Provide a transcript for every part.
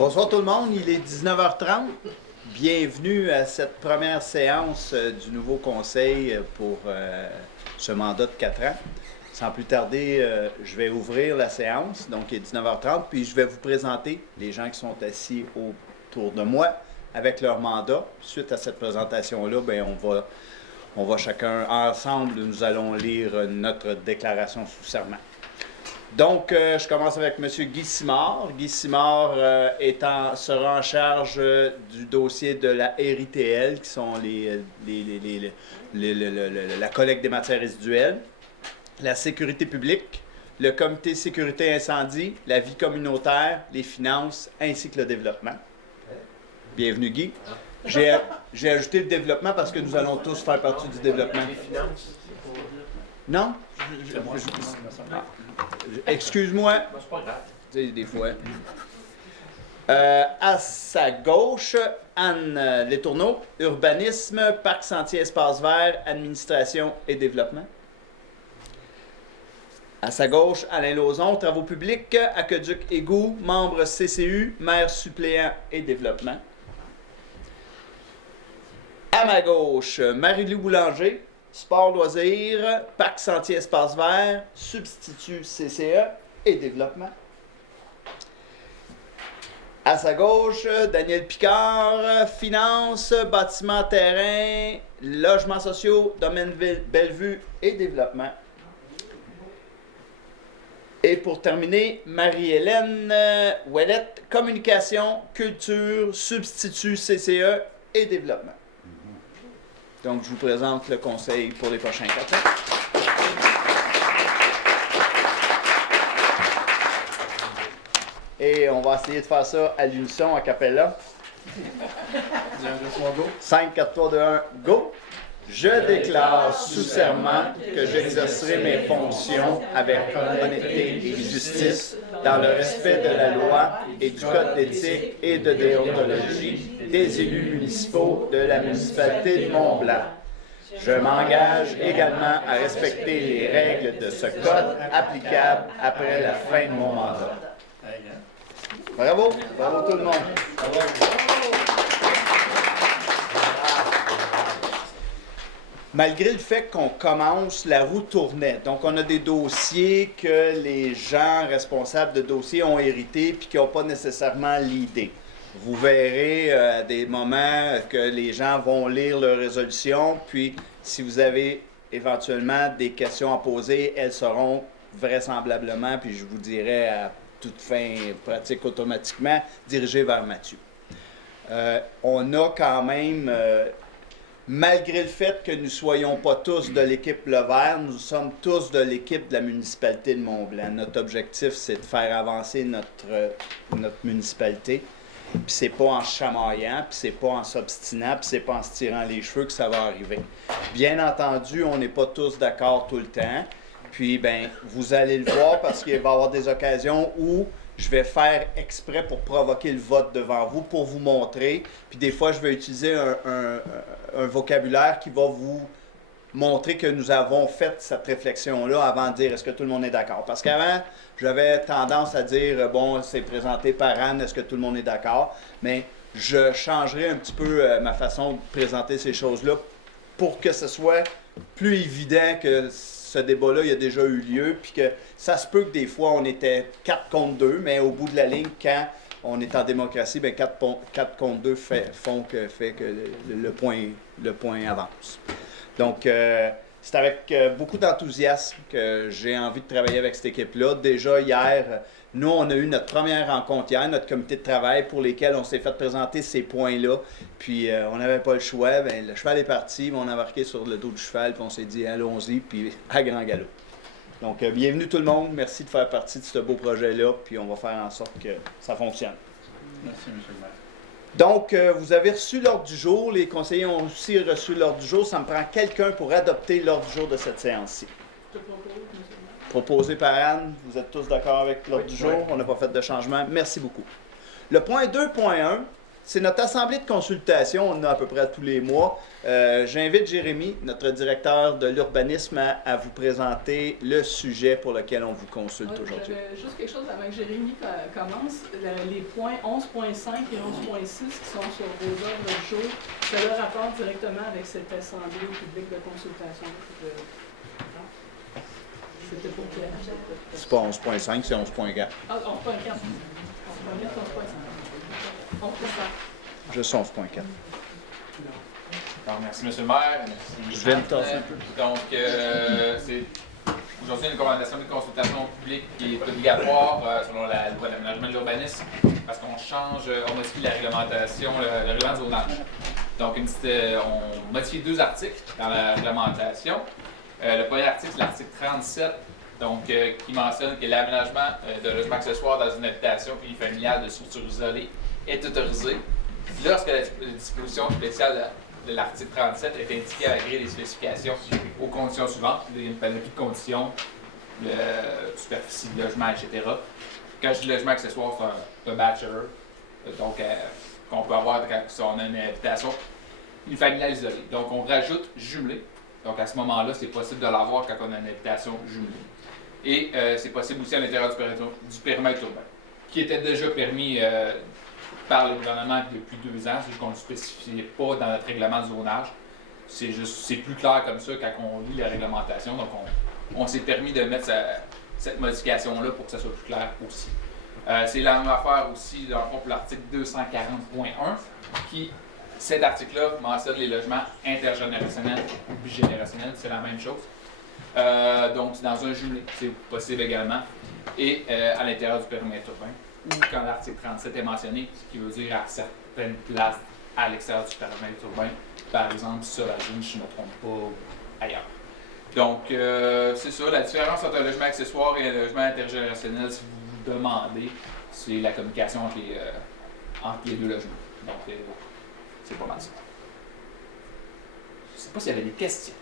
Bonsoir tout le monde, il est 19h30. Bienvenue à cette première séance du nouveau conseil pour ce mandat de 4 ans. Sans plus tarder, je vais ouvrir la séance, donc il est 19h30, puis je vais vous présenter les gens qui sont assis autour de moi avec leur mandat. Suite à cette présentation-là, bien, on va chacun ensemble, nous allons lire notre déclaration sous serment. Donc, je commence avec M. Guy Simard. Guy Simard sera en charge du dossier de la RITL, qui sont la collecte des matières résiduelles, la sécurité publique, le comité sécurité incendie, la vie communautaire, les finances, ainsi que le développement. Bienvenue, Guy. J'ai ajouté le développement parce que nous allons tous faire partie du développement. Les finances? Non? Excuse-moi. C'est pas grave. Des fois. À sa gauche, Anne Letourneau, urbanisme, parc sentier espace vert, administration et développement. À sa gauche, Alain Lauzon, travaux publics, aqueduc égout, membre CCU, maire suppléant et développement. À ma gauche, Marie-Lou Boulanger, sport loisirs, parc sentier espace vert, substitut CCE et développement. À sa gauche, Daniel Picard, finances, bâtiments, terrain, logements sociaux, domaine Bellevue et développement. Et pour terminer, Marie-Hélène Ouellette, communication, culture, substitut CCE et développement. Donc, je vous présente le conseil pour les prochains 4 ans. Et on va essayer de faire ça à l'unisson, a cappella. 5, 4, 3, 2, 1, go! Je déclare sous serment que j'exercerai mes fonctions avec honnêteté et justice dans le respect de la loi et du code d'éthique et de déontologie des élus municipaux de la municipalité de Mont-Blanc. Je m'engage également à respecter les règles de ce code applicable après la fin de mon mandat. Bravo! Bravo tout le monde! Malgré le fait qu'on commence, la roue tournait. Donc, on a des dossiers que les gens responsables de dossiers ont hérités puis qui n'ont pas nécessairement l'idée. Vous verrez à des moments que les gens vont lire leur résolution, puis si vous avez éventuellement des questions à poser, elles seront vraisemblablement, puis je vous dirai à toute fin pratique automatiquement, dirigées vers Mathieu. On a quand même... malgré le fait que nous ne soyons pas tous de l'équipe Le Vert, nous sommes tous de l'équipe de la municipalité de Mont-Blanc. Notre objectif, c'est de faire avancer notre municipalité. Puis c'est pas en chamaillant, puis c'est pas en s'obstinant, puis c'est pas en se tirant les cheveux que ça va arriver. Bien entendu, on n'est pas tous d'accord tout le temps. Puis, ben, vous allez le voir parce qu'il va y avoir des occasions où je vais faire exprès pour provoquer le vote devant vous, pour vous montrer. Puis des fois, je vais utiliser un vocabulaire qui va vous montrer que nous avons fait cette réflexion-là avant de dire est-ce que tout le monde est d'accord. Parce qu'avant, j'avais tendance à dire, bon, c'est présenté par Anne, est-ce que tout le monde est d'accord? Mais je changerai un petit peu ma façon de présenter ces choses-là pour que ce soit plus évident que ce débat-là, il a déjà eu lieu, puis que ça se peut que des fois, on était 4 contre 2, mais au bout de la ligne, quand on est en démocratie, bien 4 contre 2 fait que le point avance. Donc, c'est avec beaucoup d'enthousiasme que j'ai envie de travailler avec cette équipe-là. Déjà, hier, nous, on a eu notre première rencontre hier, notre comité de travail pour lesquels on s'est fait présenter ces points-là. Puis, on n'avait pas le choix. Bien, le cheval est parti, on a embarqué sur le dos du cheval, puis on s'est dit, allons-y, puis à grand galop. Donc, bienvenue tout le monde. Merci de faire partie de ce beau projet-là, puis on va faire en sorte que ça fonctionne. Merci, M. le maire. Donc, vous avez reçu l'ordre du jour. Les conseillers ont aussi reçu l'ordre du jour. Ça me prend quelqu'un pour adopter l'ordre du jour de cette séance-ci. Proposé par Anne. Vous êtes tous d'accord avec l'ordre du jour? On n'a pas fait de changement. Merci beaucoup. Le point 2.1, C'est notre assemblée de consultation, on en a à peu près tous les mois. J'invite Jérémy, notre directeur de l'urbanisme, à vous présenter le sujet pour lequel on vous consulte aujourd'hui. Juste quelque chose avant que Jérémy commence. Les points 11.5 et 11.6 qui sont sur vos ordres du jour, c'est le rapport directement avec cette assemblée publique de consultation. C'était pour quel? C'est pas 11.5, c'est 11.4. Ah, 11.4. 11.4, 11.5. 11.4. Juste 11.4. Merci, M. le maire. Merci. Je vais me tasser un peu. Donc, c'est aujourd'hui une recommandation de consultation publique qui est obligatoire selon la loi d'aménagement de l'urbanisme parce qu'on change, on modifie la réglementation, le règlement de zonage. Donc, on modifie 2 articles dans la réglementation. Le premier article, c'est l'article 37, donc, qui mentionne que l'aménagement de logements accessoires dans une habitation unifamiliale de structure isolée est autorisé lorsque la disposition spéciale de l'article 37 est indiquée à la grille des spécifications aux conditions suivantes. Il y a une panoplie de conditions, superficie de logement, etc. Quand je dis logement accessoire, c'est un bachelor, donc qu'on peut avoir quand on a une habitation unifamiliale isolée. Donc, on rajoute jumelé. Donc, à ce moment-là, c'est possible de l'avoir quand on a une habitation jumelée. Et c'est possible aussi à l'intérieur du périmètre urbain, qui était déjà permis par le gouvernement depuis 2 ans, c'est qu'on ne le spécifiait pas dans notre règlement de zonage. C'est plus clair comme ça quand on lit la réglementation. Donc, on s'est permis de mettre cette modification-là pour que ça soit plus clair aussi. C'est la même affaire aussi, dans le fond, pour l'article 240.1, qui, cet article-là, mentionne les logements intergénérationnels ou bigénérationnels, c'est la même chose. Donc, dans un jumelé, c'est possible également. Et à l'intérieur du périmètre urbain, ou quand l'article 37 est mentionné, ce qui veut dire à certaines places à l'extérieur du périmètre urbain, par exemple sur la zone, je ne me trompe pas, ou ailleurs. Donc, c'est ça, la différence entre un logement accessoire et un logement intergénérationnel, si vous vous demandez, c'est la communication entre les 2 logements. Donc, c'est pas mal ça. Je ne sais pas s'il y avait des questions.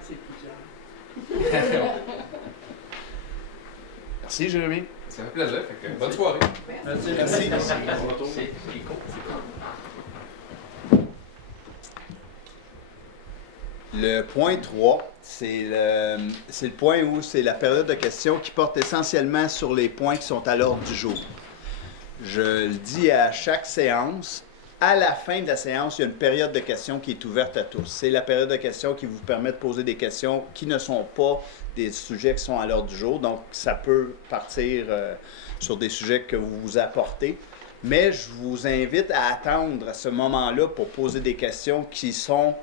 C'est plusieurs. Merci, Jérémy. Ça fait plaisir. Fait que, bonne soirée. Merci. Le point 3, c'est le point où c'est la période de questions qui porte essentiellement sur les points qui sont à l'ordre du jour. Je le dis à chaque séance. À la fin de la séance, il y a une période de questions qui est ouverte à tous. C'est la période de questions qui vous permet de poser des questions qui ne sont pas des sujets qui sont à l'ordre du jour. Donc, ça peut partir sur des sujets que vous vous apportez. Mais je vous invite à attendre à ce moment-là pour poser des questions qui sont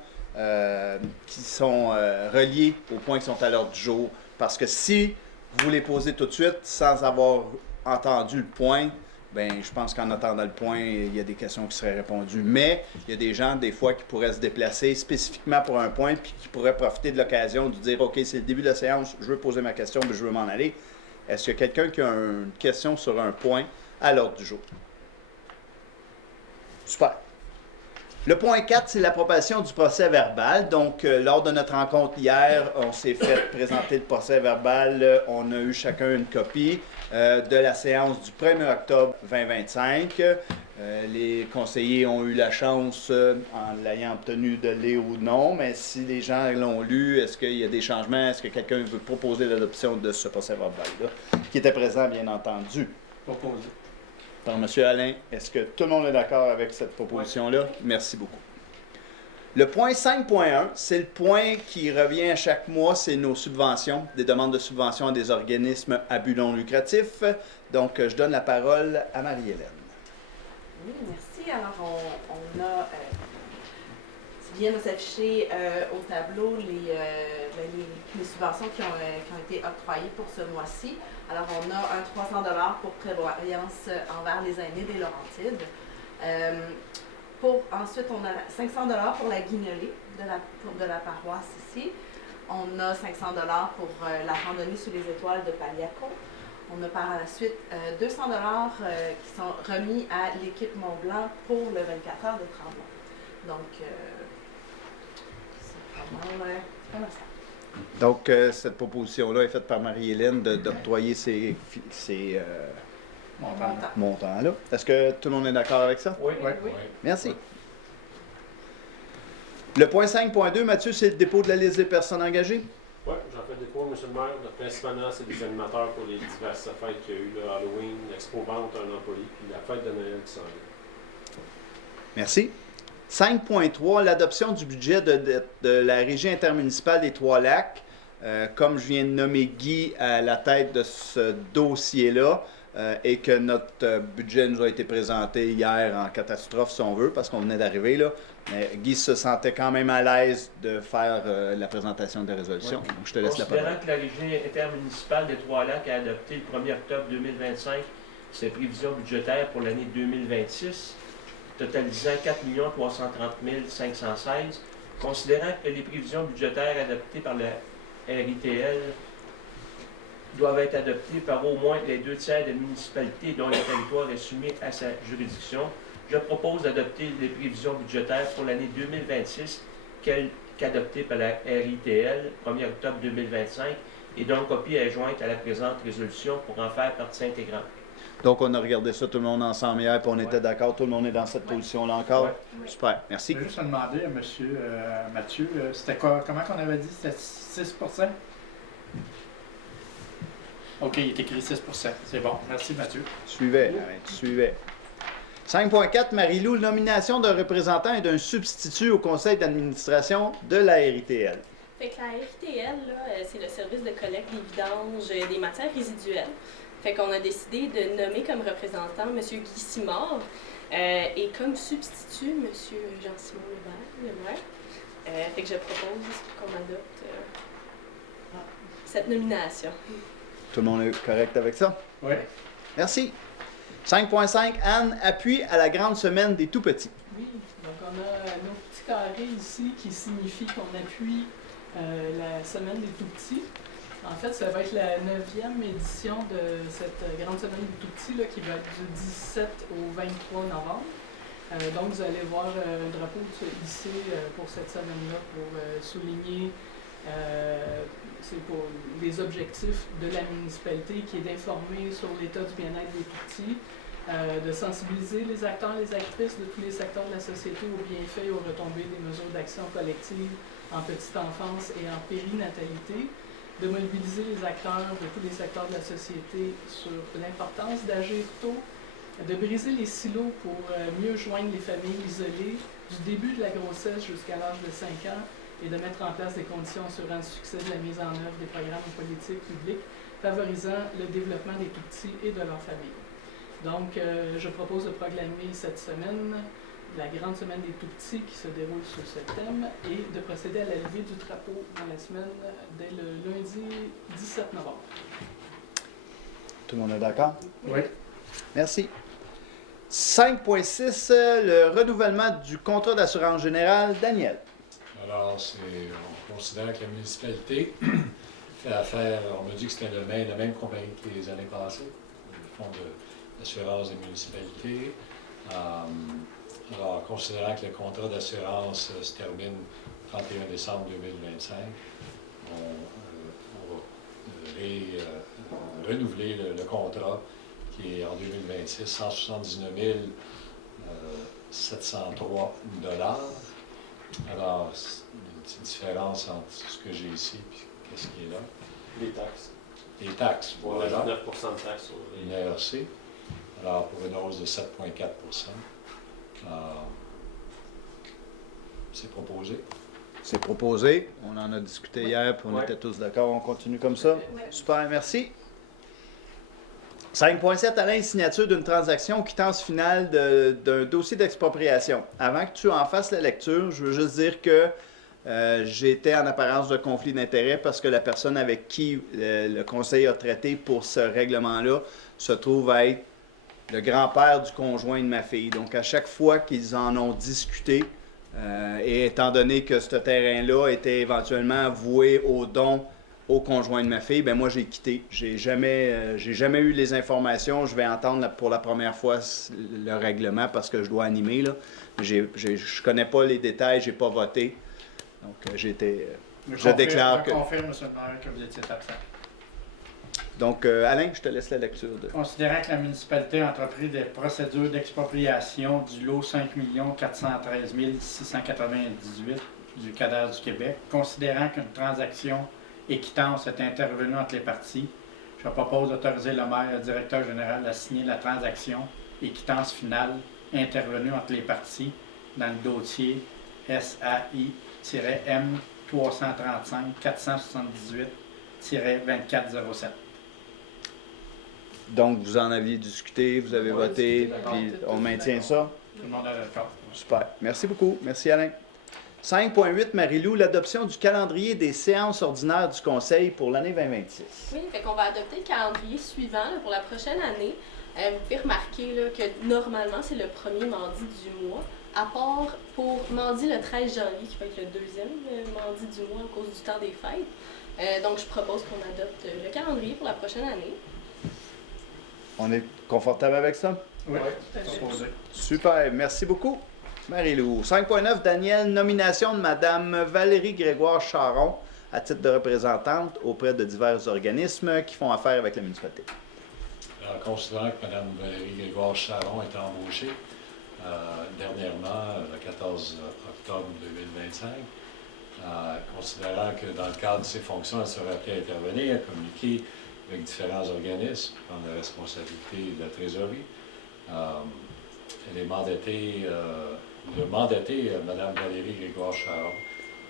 reliées aux points qui sont à l'ordre du jour. Parce que si vous les posez tout de suite sans avoir entendu le point, ben, je pense qu'en attendant le point, il y a des questions qui seraient répondues. Mais il y a des gens, des fois, qui pourraient se déplacer spécifiquement pour un point, puis qui pourraient profiter de l'occasion de dire « OK, c'est le début de la séance, je veux poser ma question, mais je veux m'en aller. » Est-ce qu'il y a quelqu'un qui a une question sur un point à l'ordre du jour? Super. Le point 4, c'est l'approbation du procès verbal. Donc, lors de notre rencontre hier, on s'est fait présenter le procès verbal. On a eu chacun une copie de la séance du 1er octobre 2025. Les conseillers ont eu la chance, en l'ayant obtenu, de lire ou non. Mais si les gens l'ont lu, est-ce qu'il y a des changements? Est-ce que quelqu'un veut proposer l'adoption de ce procès verbal-là? Qui était présent, bien entendu. Proposé. Par M. Alain, est-ce que tout le monde est d'accord avec cette proposition-là? Oui. Merci beaucoup. Le point 5.1, c'est le point qui revient à chaque mois, c'est nos subventions, des demandes de subventions à des organismes à but non lucratif. Donc, je donne la parole à Marie-Hélène. Oui, merci. Alors, on a, qui vient de s'afficher au tableau les subventions qui ont été octroyées pour ce mois-ci. Alors, on a un 300 $ pour prévoyance envers les aînés des Laurentides. Ensuite, on a 500 $ pour la guignolée de la paroisse ici. On a 500 $ pour la randonnée sous les étoiles de Paliaco. On a par la suite 200 $ qui sont remis à l'équipe Mont-Blanc pour le 24 heures de Tremblant. Donc, c'est pas mal ça. Donc, cette proposition-là est faite par Marie-Hélène d'octroyer ces Montant. montants-là. Est-ce que tout le monde est d'accord avec ça? Oui. Oui. Merci. Le point 5.2, Mathieu, c'est le dépôt de la liste des personnes engagées. Oui, j'en fais le dépôt, M. le maire. Principalement, c'est des animateurs pour les diverses fêtes qu'il y a eu, là, Halloween, l'Expo Vente, un employé, puis la fête de Noël qui s'en vient. Merci. 5.3, l'adoption du budget de la Régie intermunicipale des Trois-Lacs. Comme je viens de nommer Guy à la tête de ce dossier-là, et que notre budget nous a été présenté hier en catastrophe, si on veut, parce qu'on venait d'arriver là. Mais Guy se sentait quand même à l'aise de faire la présentation des résolutions. Donc, je te laisse la parole. Considérant que la Régie intermunicipale des Trois-Lacs a adopté le 1er octobre 2025 ses prévisions budgétaires pour l'année 2026, totalisant 4 330 516, considérant que les prévisions budgétaires adoptées par la RITL doivent être adoptées par au moins les 2/3 des municipalités dont le territoire est soumis à sa juridiction, je propose d'adopter les prévisions budgétaires pour l'année 2026 qu'adoptées par la RITL 1er octobre 2025 et dont copie est jointe à la présente résolution pour en faire partie intégrante. Donc, on a regardé ça tout le monde ensemble hier, puis on était d'accord. Tout le monde est dans cette position-là encore? Ouais. Super, merci. Je vais juste demander à M. Mathieu, c'était quoi, comment qu'on avait dit? C'était 6 %? OK, il est écrit 6 %. C'est bon. Merci, Mathieu. Suivez, suivez. 5.4, Marie-Lou, nomination d'un représentant et d'un substitut au conseil d'administration de la RITL. Fait que la RITL, là, c'est le service de collecte des vidanges des matières résiduelles. Fait qu'on a décidé de nommer comme représentant M. Guy Simard et comme substitut M. Jean-Simon Lebert, le maire. Fait que je propose qu'on adopte cette nomination. Tout le monde est correct avec ça? Oui. Merci. 5.5, Anne, appui à la grande semaine des tout-petits. Oui, donc on a nos petits carrés ici qui signifient qu'on appuie la semaine des tout-petits. En fait, ça va être la 9e édition de cette grande semaine des tout-petits là, qui va être du 17 au 23 novembre. Donc, vous allez voir un drapeau ici pour cette semaine-là pour souligner c'est pour les objectifs de la municipalité qui est d'informer sur l'état du bien-être des tout-petits, de sensibiliser les acteurs et les actrices de tous les secteurs de la société aux bienfaits et aux retombées des mesures d'action collective en petite enfance et en périnatalité, de mobiliser les acteurs de tous les secteurs de la société sur l'importance d'agir tôt, de briser les silos pour mieux joindre les familles isolées du début de la grossesse jusqu'à l'âge de 5 ans et de mettre en place des conditions assurant le succès de la mise en œuvre des programmes et politiques publiques favorisant le développement des tout-petits et de leurs familles. Donc, je propose de proclamer cette semaine la grande semaine des tout-petits qui se déroule sur ce thème et de procéder à la levée du drapeau dans la semaine dès le lundi 17 novembre. Tout le monde est d'accord? Oui. Merci. 5.6, le renouvellement du contrat d'assurance générale. Daniel. Alors, on considère que la municipalité fait affaire, on m'a dit que c'était la même compagnie que les années passées, le fonds d'assurance des municipalités. Alors, considérant que le contrat d'assurance se termine le 31 décembre 2025, on va renouveler le contrat qui est en 2026, 179 703 $. Alors, une petite différence entre ce que j'ai ici et ce qui est là. Les taxes. Les taxes, On voilà. rajoute 9 % de taxes sur Une les... ERC. Alors, pour une hausse de 7,4 %. C'est proposé. C'est proposé. On en a discuté hier, puis on Ouais. était tous d'accord. On continue comme ça. Ouais. Super, merci. 5.7, Alain, signature d'une transaction quittance finale d'un dossier d'expropriation. Avant que tu en fasses la lecture, je veux juste dire que j'étais en apparence de conflit d'intérêt parce que la personne avec qui le conseil a traité pour ce règlement-là se trouve à être le grand-père du conjoint de ma fille. Donc, à chaque fois qu'ils en ont discuté, et étant donné que ce terrain-là était éventuellement voué au don au conjoint de ma fille, ben moi j'ai quitté. J'ai jamais eu les informations. Je vais entendre pour la première fois le règlement parce que je dois animer là. Je connais pas les détails, j'ai pas voté. Donc Je déclare que... Je confirme, M. le maire, que vous étiez absent. Donc, Alain, je te laisse la lecture de... Considérant que la municipalité a entrepris des procédures d'expropriation du lot 5 413 698 du cadastre du Québec, considérant qu'une transaction équitance est intervenue entre les parties, je propose d'autoriser le maire et le directeur général à signer la transaction équitance finale intervenue entre les parties dans le dossier SAI-M 335-478-2407. Donc, vous en aviez discuté, vous avez voté, puis on maintient ça? Tout le monde est d'accord. Super. Merci beaucoup. Merci, Alain. 5.8, Marie-Lou, l'adoption du calendrier des séances ordinaires du Conseil pour l'année 2026. Oui, fait qu'on va adopter le calendrier suivant là, pour la prochaine année. Vous pouvez remarquer là, que normalement, c'est le premier mardi du mois, à part pour mardi le 13 janvier, qui va être le deuxième mardi du mois à cause du temps des fêtes. Donc, je propose qu'on adopte le calendrier pour la prochaine année. On est confortable avec ça? Oui, Tout à fait. proposé. Super. Merci beaucoup, Marie-Lou. 5.9, Daniel, nomination de Mme Valérie Grégoire-Charon à titre de représentante auprès de divers organismes qui font affaire avec la municipalité. Alors, considérant que Mme Valérie Grégoire-Charon est embauchée dernièrement, le 14 octobre 2025, considérant que dans le cadre de ses fonctions, elle serait appelée à intervenir, à communiquer avec différents organismes, prendre la responsabilité de la trésorerie. Elle est mandatée, de mandater Mme Valérie Grégoire-Charon,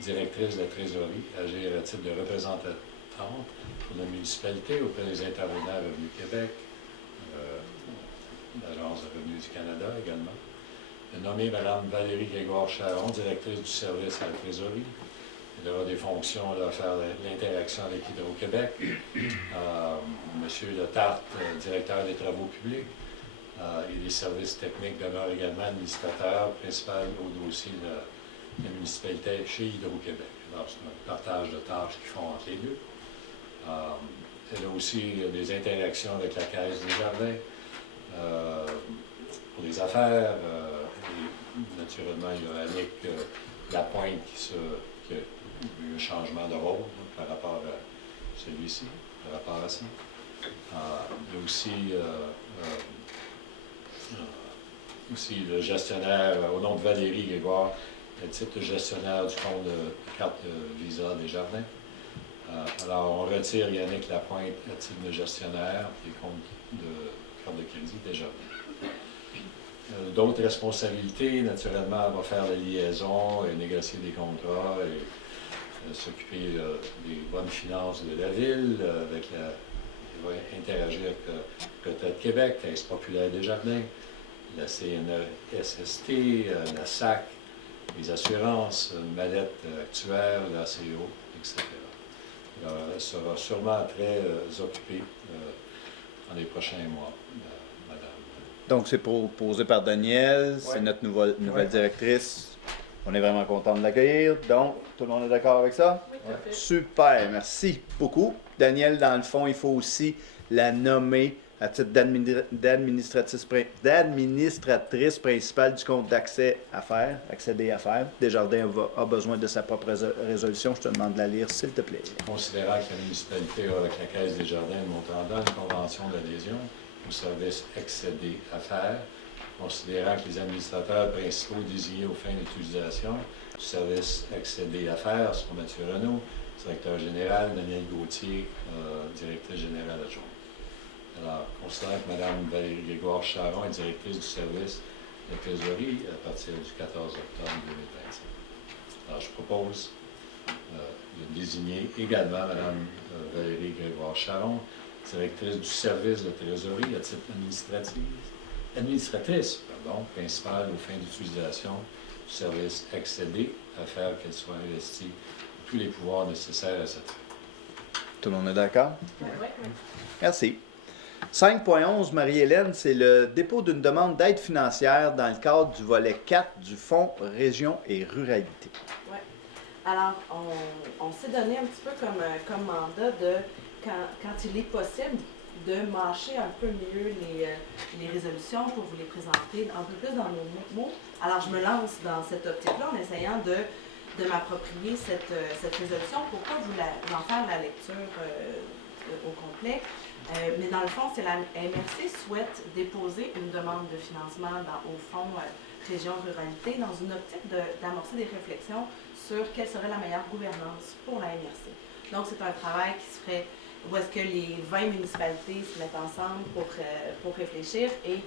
directrice de la trésorerie, agir à titre de représentante pour la municipalité auprès des intervenants Revenu Québec, l'Agence de revenus du Canada également. De nommer Mme Valérie Grégoire-Charon, directrice du service à la trésorerie. Elle aura des fonctions à faire l'interaction avec Hydro-Québec. Monsieur Letarte, directeur des travaux publics. Et les services techniques demeurent également administrateur principal au dossier de la municipalité chez Hydro-Québec. Alors, c'est un partage de tâches qu'ils font entre les deux. Elle a aussi des interactions avec la Caisse des Jardins pour les affaires. Et naturellement, il y a Annick Lapointe qui a eu un changement de rôle par rapport à celui-ci, par rapport à ça. Il y a aussi le gestionnaire, au nom de Valérie Grégoire, le titre de gestionnaire du compte de carte Visa des Jardins. Alors, on retire Yannick Lapointe à titre de gestionnaire des comptes de carte de crédit des Jardins. D'autres responsabilités, naturellement, elle va faire la liaison, et négocier des contrats, et s'occuper des bonnes finances de la ville, elle va interagir avec peut-être Québec, Caisse populaire des Jardins, la CNESST, la SAC, les assurances, Mallette actuaire, la CO, etc. Alors, elle sera sûrement très occupée dans les prochains mois, madame. Donc, c'est proposé par Daniel, c'est notre nouvelle directrice. On est vraiment content de l'accueillir. Donc, tout le monde est d'accord avec ça? Oui, tout à fait. Super, merci beaucoup. Daniel, dans le fond, il faut aussi la nommer à titre d'administratrice principale du compte d'accès affaires, accéder affaires. Desjardins a besoin de sa propre résolution. Je te demande de la lire, s'il te plaît. Considérant que la municipalité a avec la Caisse des Jardins de Montandon une convention d'adhésion au service accéder affaires, considérant que les administrateurs principaux désignés aux fins d'utilisation du service accéder affaires sont Mathieu Renaud, directeur général, Daniel Gauthier, directrice générale adjointe. Alors, considérant que Mme Valérie Grégoire-Charon est directrice du service de trésorerie à partir du 14 octobre 2025. Alors, je propose de désigner également Mme Valérie Grégoire-Charon, directrice du service de trésorerie à titre administratrice, principale aux fins d'utilisation du service accédé, à faire qu'elle soit investie tous les pouvoirs nécessaires à cette fin. Tout le monde est d'accord? Oui, oui. Merci. 5.11, Marie-Hélène, c'est le dépôt d'une demande d'aide financière dans le cadre du volet 4 du Fonds Région et Ruralité. Oui. Alors, on s'est donné un petit peu comme mandat de, quand il est possible, de mâcher un peu mieux les résolutions pour vous les présenter un peu plus dans nos mots. Alors, je me lance dans cette optique-là en essayant de de m'approprier cette résolution. Pourquoi vous en faire la lecture au complet? Mais dans le fond, c'est la MRC souhaite déposer une demande de financement au fonds Région Ruralité dans une optique d'amorcer des réflexions sur quelle serait la meilleure gouvernance pour la MRC. Donc, c'est un travail qui se ferait où est-ce que les 20 municipalités se mettent ensemble pour réfléchir et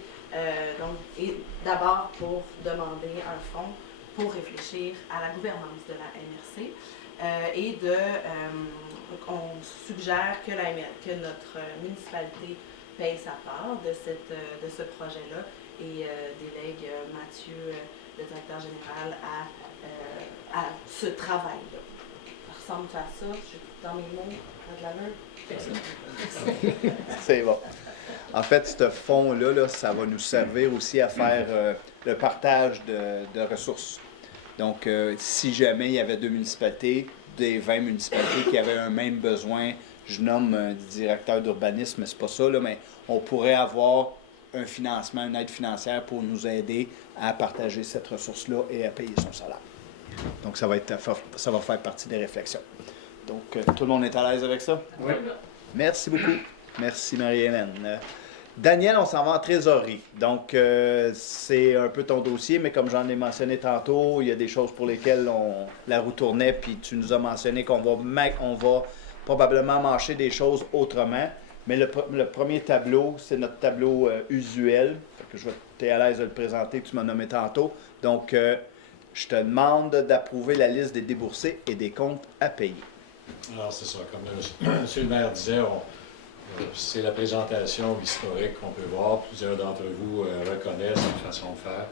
d'abord pour demander un fonds pour réfléchir à la gouvernance de la MRC on suggère que notre municipalité paye sa part de ce projet-là et délègue Mathieu, le directeur général, à ce travail-là. Ça ressemble à ça. Je suis dans mes mots, à de la main. C'est bon. En fait, ce fonds-là, là, ça va nous servir aussi à faire le partage de ressources. Donc, si jamais il y avait 2 municipalités, des 20 municipalités qui avaient un même besoin, je nomme un directeur d'urbanisme, mais c'est pas ça, là, mais on pourrait avoir un financement, une aide financière pour nous aider à partager cette ressource-là et à payer son salaire. Donc, ça va faire partie des réflexions. Donc, tout le monde est à l'aise avec ça? Oui. Merci beaucoup. Merci, Marie-Hélène. Daniel, on s'en va en trésorerie. Donc, c'est un peu ton dossier, mais comme j'en ai mentionné tantôt, il y a des choses pour lesquelles la roue tournait, puis tu nous as mentionné qu'on va probablement mâcher des choses autrement. Mais le premier tableau, c'est notre tableau usuel. Fait que tu es à l'aise de le présenter, que tu m'as nommé tantôt. Donc, je te demande d'approuver la liste des déboursés et des comptes à payer. Alors, c'est ça. Comme M. le maire disait, c'est la présentation historique qu'on peut voir. Plusieurs d'entre vous reconnaissent cette façon de faire.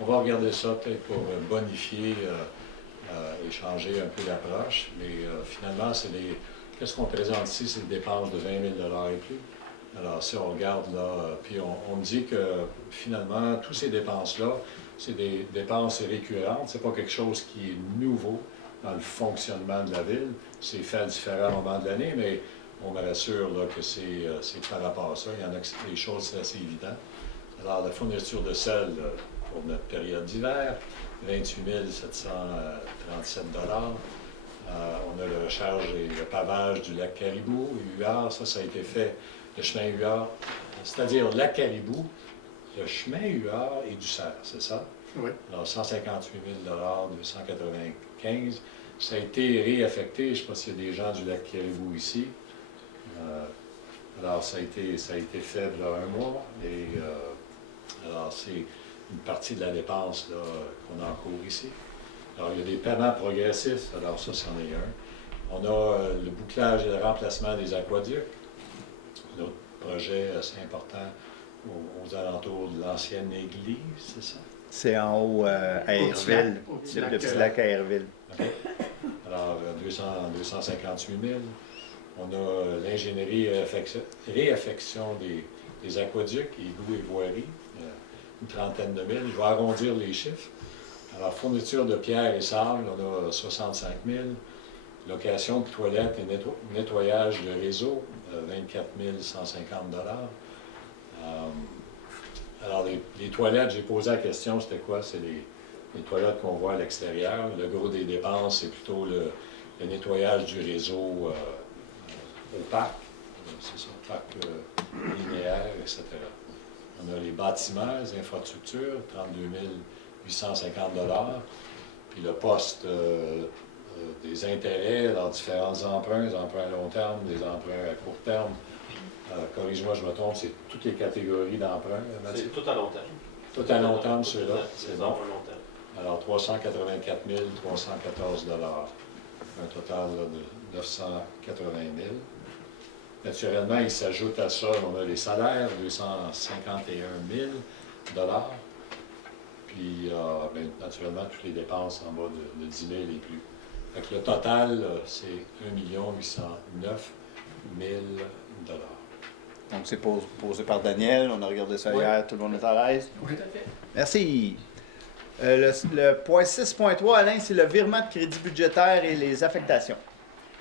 On va regarder ça peut-être pour bonifier et changer un peu l'approche. Mais finalement, qu'est-ce qu'on présente ici? C'est des dépenses de 20 000 $ et plus. Alors, si on regarde là, puis on me dit que finalement, toutes ces dépenses-là, c'est des dépenses récurrentes. C'est pas quelque chose qui est nouveau dans le fonctionnement de la ville. C'est fait à différents moments de l'année, mais on me rassure là, que c'est par rapport à ça. Il y en a des choses, c'est assez évident. Alors, la fourniture de sel pour notre période d'hiver, 28 737 $. On a la recharge et le pavage du lac Caribou, Huard, ça a été fait, le chemin Huard, c'est-à-dire le lac Caribou, le chemin Huard et du Cerf, c'est ça? Oui. Alors, 158 000 $, 295. Ça a été réaffecté, je ne sais pas s'il y a des gens du lac Caribou ici. Alors, ça a été fait il y a un mois, et alors c'est une partie de la dépense qu'on a en cours ici. Alors, il y a des paiements progressifs, alors ça, c'en est un. On a le bouclage et le remplacement des aqueducs, un autre projet assez important aux alentours de l'ancienne église, c'est ça? C'est en haut à Herville, le petit lac à Herville. Okay. Alors, 258 000. On a l'ingénierie et réaffection des aqueducs, égouts et voiries, une trentaine de mille. Je vais arrondir les chiffres. Alors, fourniture de pierre et sable, on a 65 000. Location de toilettes et nettoyage de réseau, 24 150 $. Alors, les toilettes, j'ai posé la question, c'était quoi? C'est les toilettes qu'on voit à l'extérieur. Le gros des dépenses, c'est plutôt le nettoyage du réseau au parc, c'est ça, parc linéaire, etc. On a les bâtiments, les infrastructures, 32 850 $. Puis le poste des intérêts, leurs différents emprunts, des emprunts à long terme, des emprunts à court terme. Corrige-moi, je me trompe, c'est toutes les catégories d'emprunts. C'est tout à long terme. Tout à long terme, ceux-là, c'est bon. À long terme. Alors, 384 314 $. Un total là, de 980 000. Naturellement, il s'ajoute à ça, on a les salaires, 251 000 $. Puis, naturellement, toutes les dépenses en bas de 10 000 et plus. Fait que le total, c'est 1 809 000 $. Donc, c'est posé par Daniel. On a regardé ça hier. Tout le monde est à l'aise? Tout à fait. Merci. Le point 6.3, Alain, c'est le virement de crédit budgétaire et les affectations.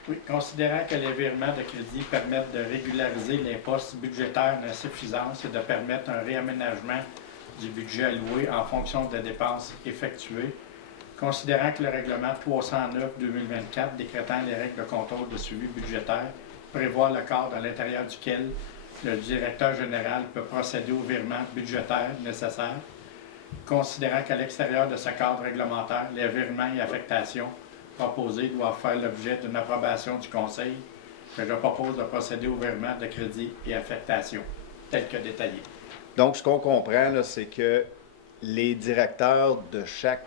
Oui, considérant que les virements de crédit permettent de régulariser les postes budgétaires d'insuffisance et de permettre un réaménagement du budget alloué en fonction des dépenses effectuées, Considérant que le règlement 309-2024 décrétant les règles de contrôle de suivi budgétaire prévoit le cadre à l'intérieur duquel le directeur général peut procéder au virement budgétaire nécessaire, considérant qu'à l'extérieur de ce cadre réglementaire, les virements et affectations proposés doivent faire l'objet d'une approbation du Conseil, que je propose de procéder au virement de crédits et affectations, tels que détaillés. Donc, ce qu'on comprend, là, c'est que les directeurs de chaque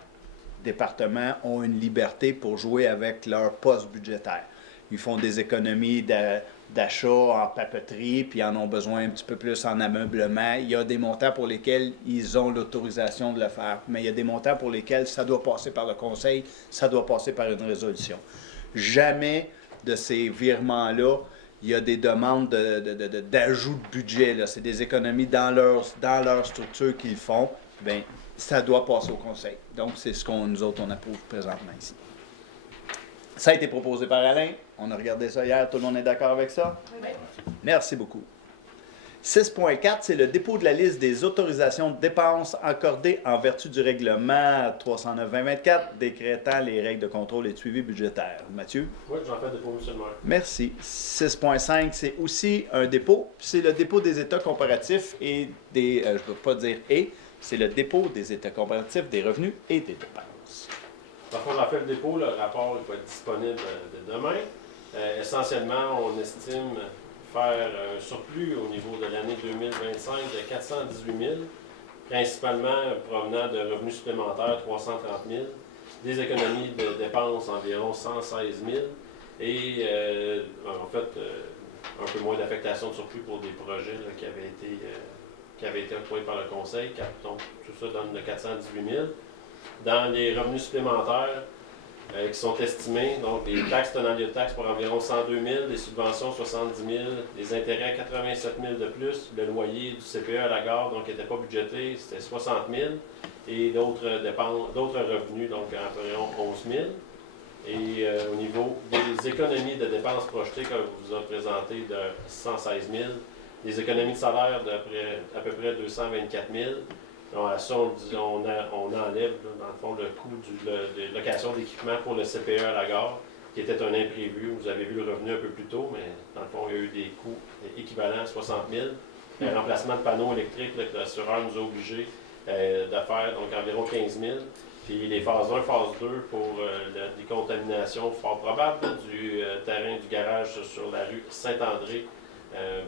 département ont une liberté pour jouer avec leur poste budgétaire. Ils font des économies d'achat en papeterie, puis ils en ont besoin un petit peu plus en ameublement. Il y a des montants pour lesquels ils ont l'autorisation de le faire, mais il y a des montants pour lesquels ça doit passer par le Conseil, ça doit passer par une résolution. Jamais de ces virements-là, il y a des demandes d'ajout de budget. C'est des économies dans leur structure qu'ils font. Bien, ça doit passer au Conseil. Donc, c'est ce qu'on nous autres, on approuve présentement ici. Ça a été proposé par Alain. On a regardé ça hier. Tout le monde est d'accord avec ça? Oui. Merci beaucoup. 6.4, c'est le dépôt de la liste des autorisations de dépenses accordées en vertu du règlement 309-2024 décrétant les règles de contrôle et de suivi budgétaire. Mathieu? Oui, j'en fais dépôt, M. le maire. Merci. 6.5, c'est aussi un dépôt. C'est le dépôt des états comparatifs et des... je ne veux pas dire « et », c'est le dépôt des états comparatifs des revenus et des dépenses. Par contre, j'en fais le dépôt. Le rapport il va être disponible dès demain. Essentiellement, on estime faire un surplus au niveau de l'année 2025 de 418 000, principalement provenant de revenus supplémentaires 330 000, des économies de dépenses environ 116 000 et en fait un peu moins d'affectation de surplus pour des projets là, qui avaient été octroyés par le Conseil. Donc tout ça donne de 418 000. Dans les revenus supplémentaires, qui sont estimés, donc des taxes tenant lieu de taxes pour environ 102 000, des subventions 70 000, des intérêts 87 000 de plus, le loyer du CPE à la gare, donc qui n'était pas budgété, c'était 60 000, et d'autres dépenses, d'autres revenus, donc environ 11 000. Et au niveau des économies de dépenses projetées, comme je vous ai présenté, de 116 000, des économies de salaire d'à peu près 224 000. Donc, à ça, on enlève, là, dans le fond, le coût de location d'équipement pour le CPE à la gare, qui était un imprévu. Vous avez vu le revenu un peu plus tôt, mais dans le fond, il y a eu des coûts équivalents à 60 000. Un remplacement de panneaux électriques là, que l'assureur nous a obligés de faire, donc environ 15 000. Puis les phases 1, phase 2 pour la décontamination fort probable là, du terrain du garage sur la rue Saint-André,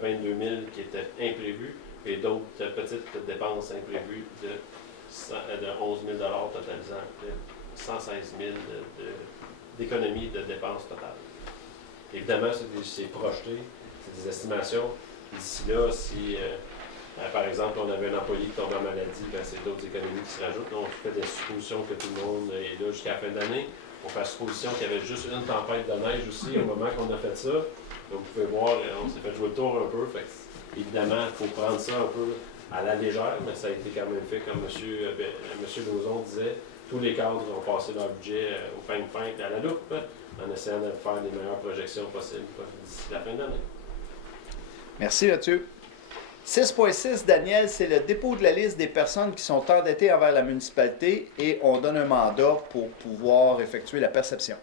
22 000 qui était imprévu. Et d'autres petites dépenses imprévues de 11 000 totalisant 116 000 d'économies de dépenses totales. Évidemment, c'est projeté, c'est des estimations. D'ici là, si par exemple on avait un employé qui tombe en maladie, ben, c'est d'autres économies qui se rajoutent. Donc, on fait des suppositions que tout le monde est là jusqu'à la fin d'année. On fait supposition qu'il y avait juste une tempête de neige aussi au moment qu'on a fait ça. Donc, vous pouvez voir, on s'est fait jouer le tour un peu. Évidemment, il faut prendre ça un peu à la légère, mais ça a été quand même fait, comme M. Lauzon disait, tous les cadres ont passé leur budget au fin et à la loupe, en essayant de faire les meilleures projections possibles d'ici la fin de l'année. Merci, Mathieu. 6.6, Daniel, c'est le dépôt de la liste des personnes qui sont endettées envers la municipalité et on donne un mandat pour pouvoir effectuer la perception.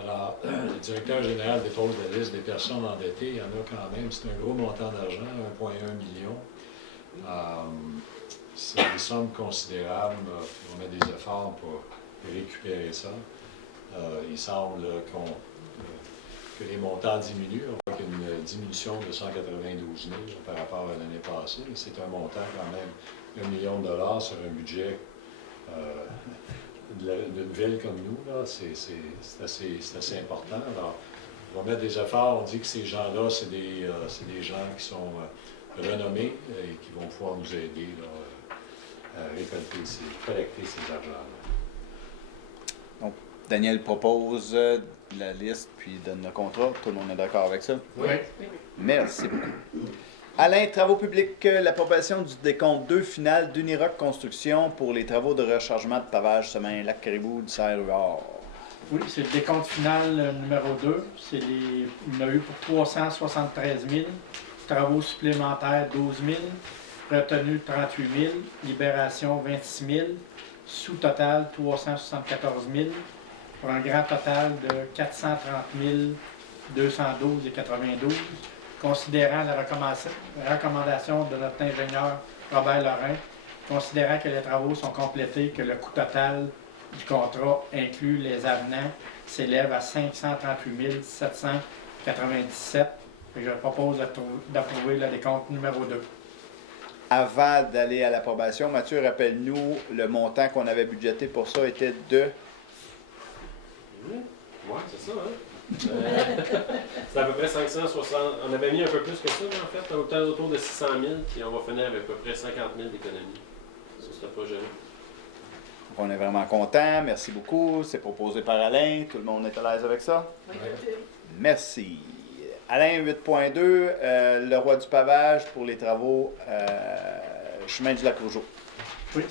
Alors, le directeur général dépose la liste des personnes endettées. Il y en a quand même. C'est un gros montant d'argent, 1,1 million. C'est des sommes considérables. On met des efforts pour récupérer ça. Il semble que les montants diminuent. On voit qu'il y a une diminution de 192 000 par rapport à l'année passée. C'est un montant quand même, 1 million de dollars sur un budget d'une ville comme nous, là, c'est assez important. Alors, on va mettre des efforts, on dit que ces gens-là, c'est des gens qui sont renommés et qui vont pouvoir nous aider là, à collecter ces argents-là. Donc, Daniel propose la liste puis donne le contrat. Tout le monde est d'accord avec ça? Oui. Merci beaucoup. Alain, travaux publics, l'approbation du décompte 2 final d'Uniroc Construction pour les travaux de rechargement de pavage Semain Lac Caribou du Serre-Huard. Oui, c'est le décompte final numéro 2. Il y en a eu pour 373 000, travaux supplémentaires 12 000, Retenue 38 000, libération 26 000, sous-total 374 000, pour un grand total de 430 212,92. Considérant la recommandation de notre ingénieur Robert Lorrain, considérant que les travaux sont complétés, que le coût total du contrat inclut les avenants s'élève à 538 797. Je propose d'approuver le décompte numéro 2. Avant d'aller à l'approbation, Mathieu, rappelle-nous, le montant qu'on avait budgété pour ça était de... Ouais, c'est ça, hein? C'est à peu près 560. On avait mis un peu plus que ça, mais en fait, autour de 600 000, puis on va finir avec à peu près 50 000 d'économies sur ce projet-là. On est vraiment content. Merci beaucoup. C'est proposé par Alain. Tout le monde est à l'aise avec ça? Oui. Merci. Alain, 8.2, le roi du pavage pour les travaux chemin du Lac-Rougeau. Oui,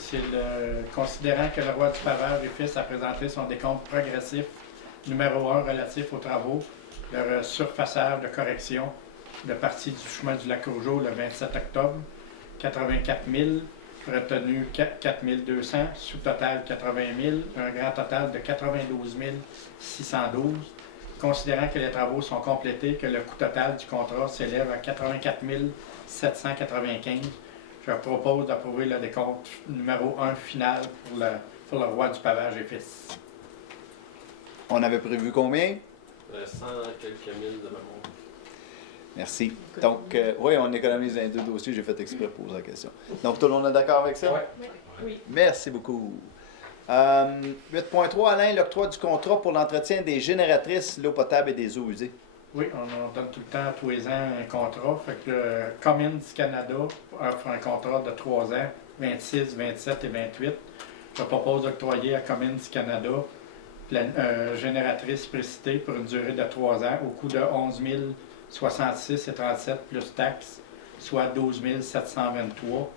considérant que le roi du pavage et fils a présenté son décompte progressif numéro 1 relatif aux travaux de surfaçage de correction de partie du chemin du Lac-Rougeau le 27 octobre, 84 000, retenu 4 200, sous-total 80 000, un grand total de 92 612. Considérant que les travaux sont complétés, que le coût total du contrat s'élève à 84 795, je propose d'approuver le décompte numéro 1 final pour le roi du pavage et fils. On avait prévu combien? 100 quelques mille de mémoire. Merci. Donc, oui, on économise un 2 dossiers. J'ai fait exprès pour poser la question. Donc, tout le monde est d'accord avec ça? Oui. Merci beaucoup. 8.3, Alain, l'octroi du contrat pour l'entretien des génératrices, l'eau potable et des eaux usées. Oui, on donne tout le temps, tous les ans, un contrat. Fait que Cummins Canada offre un contrat de 3 ans, 26, 27 et 28. Je propose d'octroyer à Cummins Canada la génératrice précitée pour une durée de 3 ans au coût de 11 066 et 37 plus taxes, soit 12 723,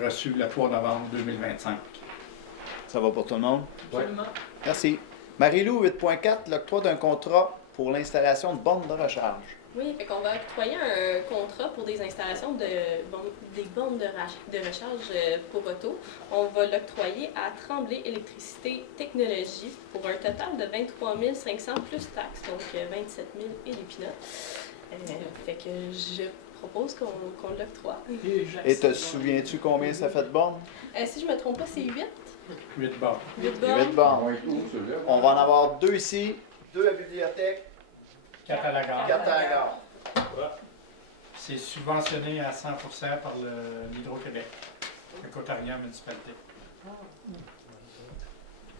reçu le 3 novembre 2025. Ça va pour tout le monde? Absolument. Merci. Marie-Lou, 8.4, l'octroi d'un contrat pour l'installation de bornes de recharge. Oui, fait qu'on va octroyer un contrat pour des installations des bornes de recharge pour auto. On va l'octroyer à Tremblay Électricité Technologie pour un total de 23 500 plus taxes, donc 27 000 et des peanuts. Fait que je propose qu'on l'octroie. Et te souviens-tu combien ça fait de bornes? Si je ne me trompe pas, c'est 8. 8 bornes. 8 8 bornes. bornes. On va en avoir 2 ici, 2 à la bibliothèque, 4 à la gare. 4 à la gare. C'est subventionné à 100% par l'Hydro-Québec, le Cotarian municipalité.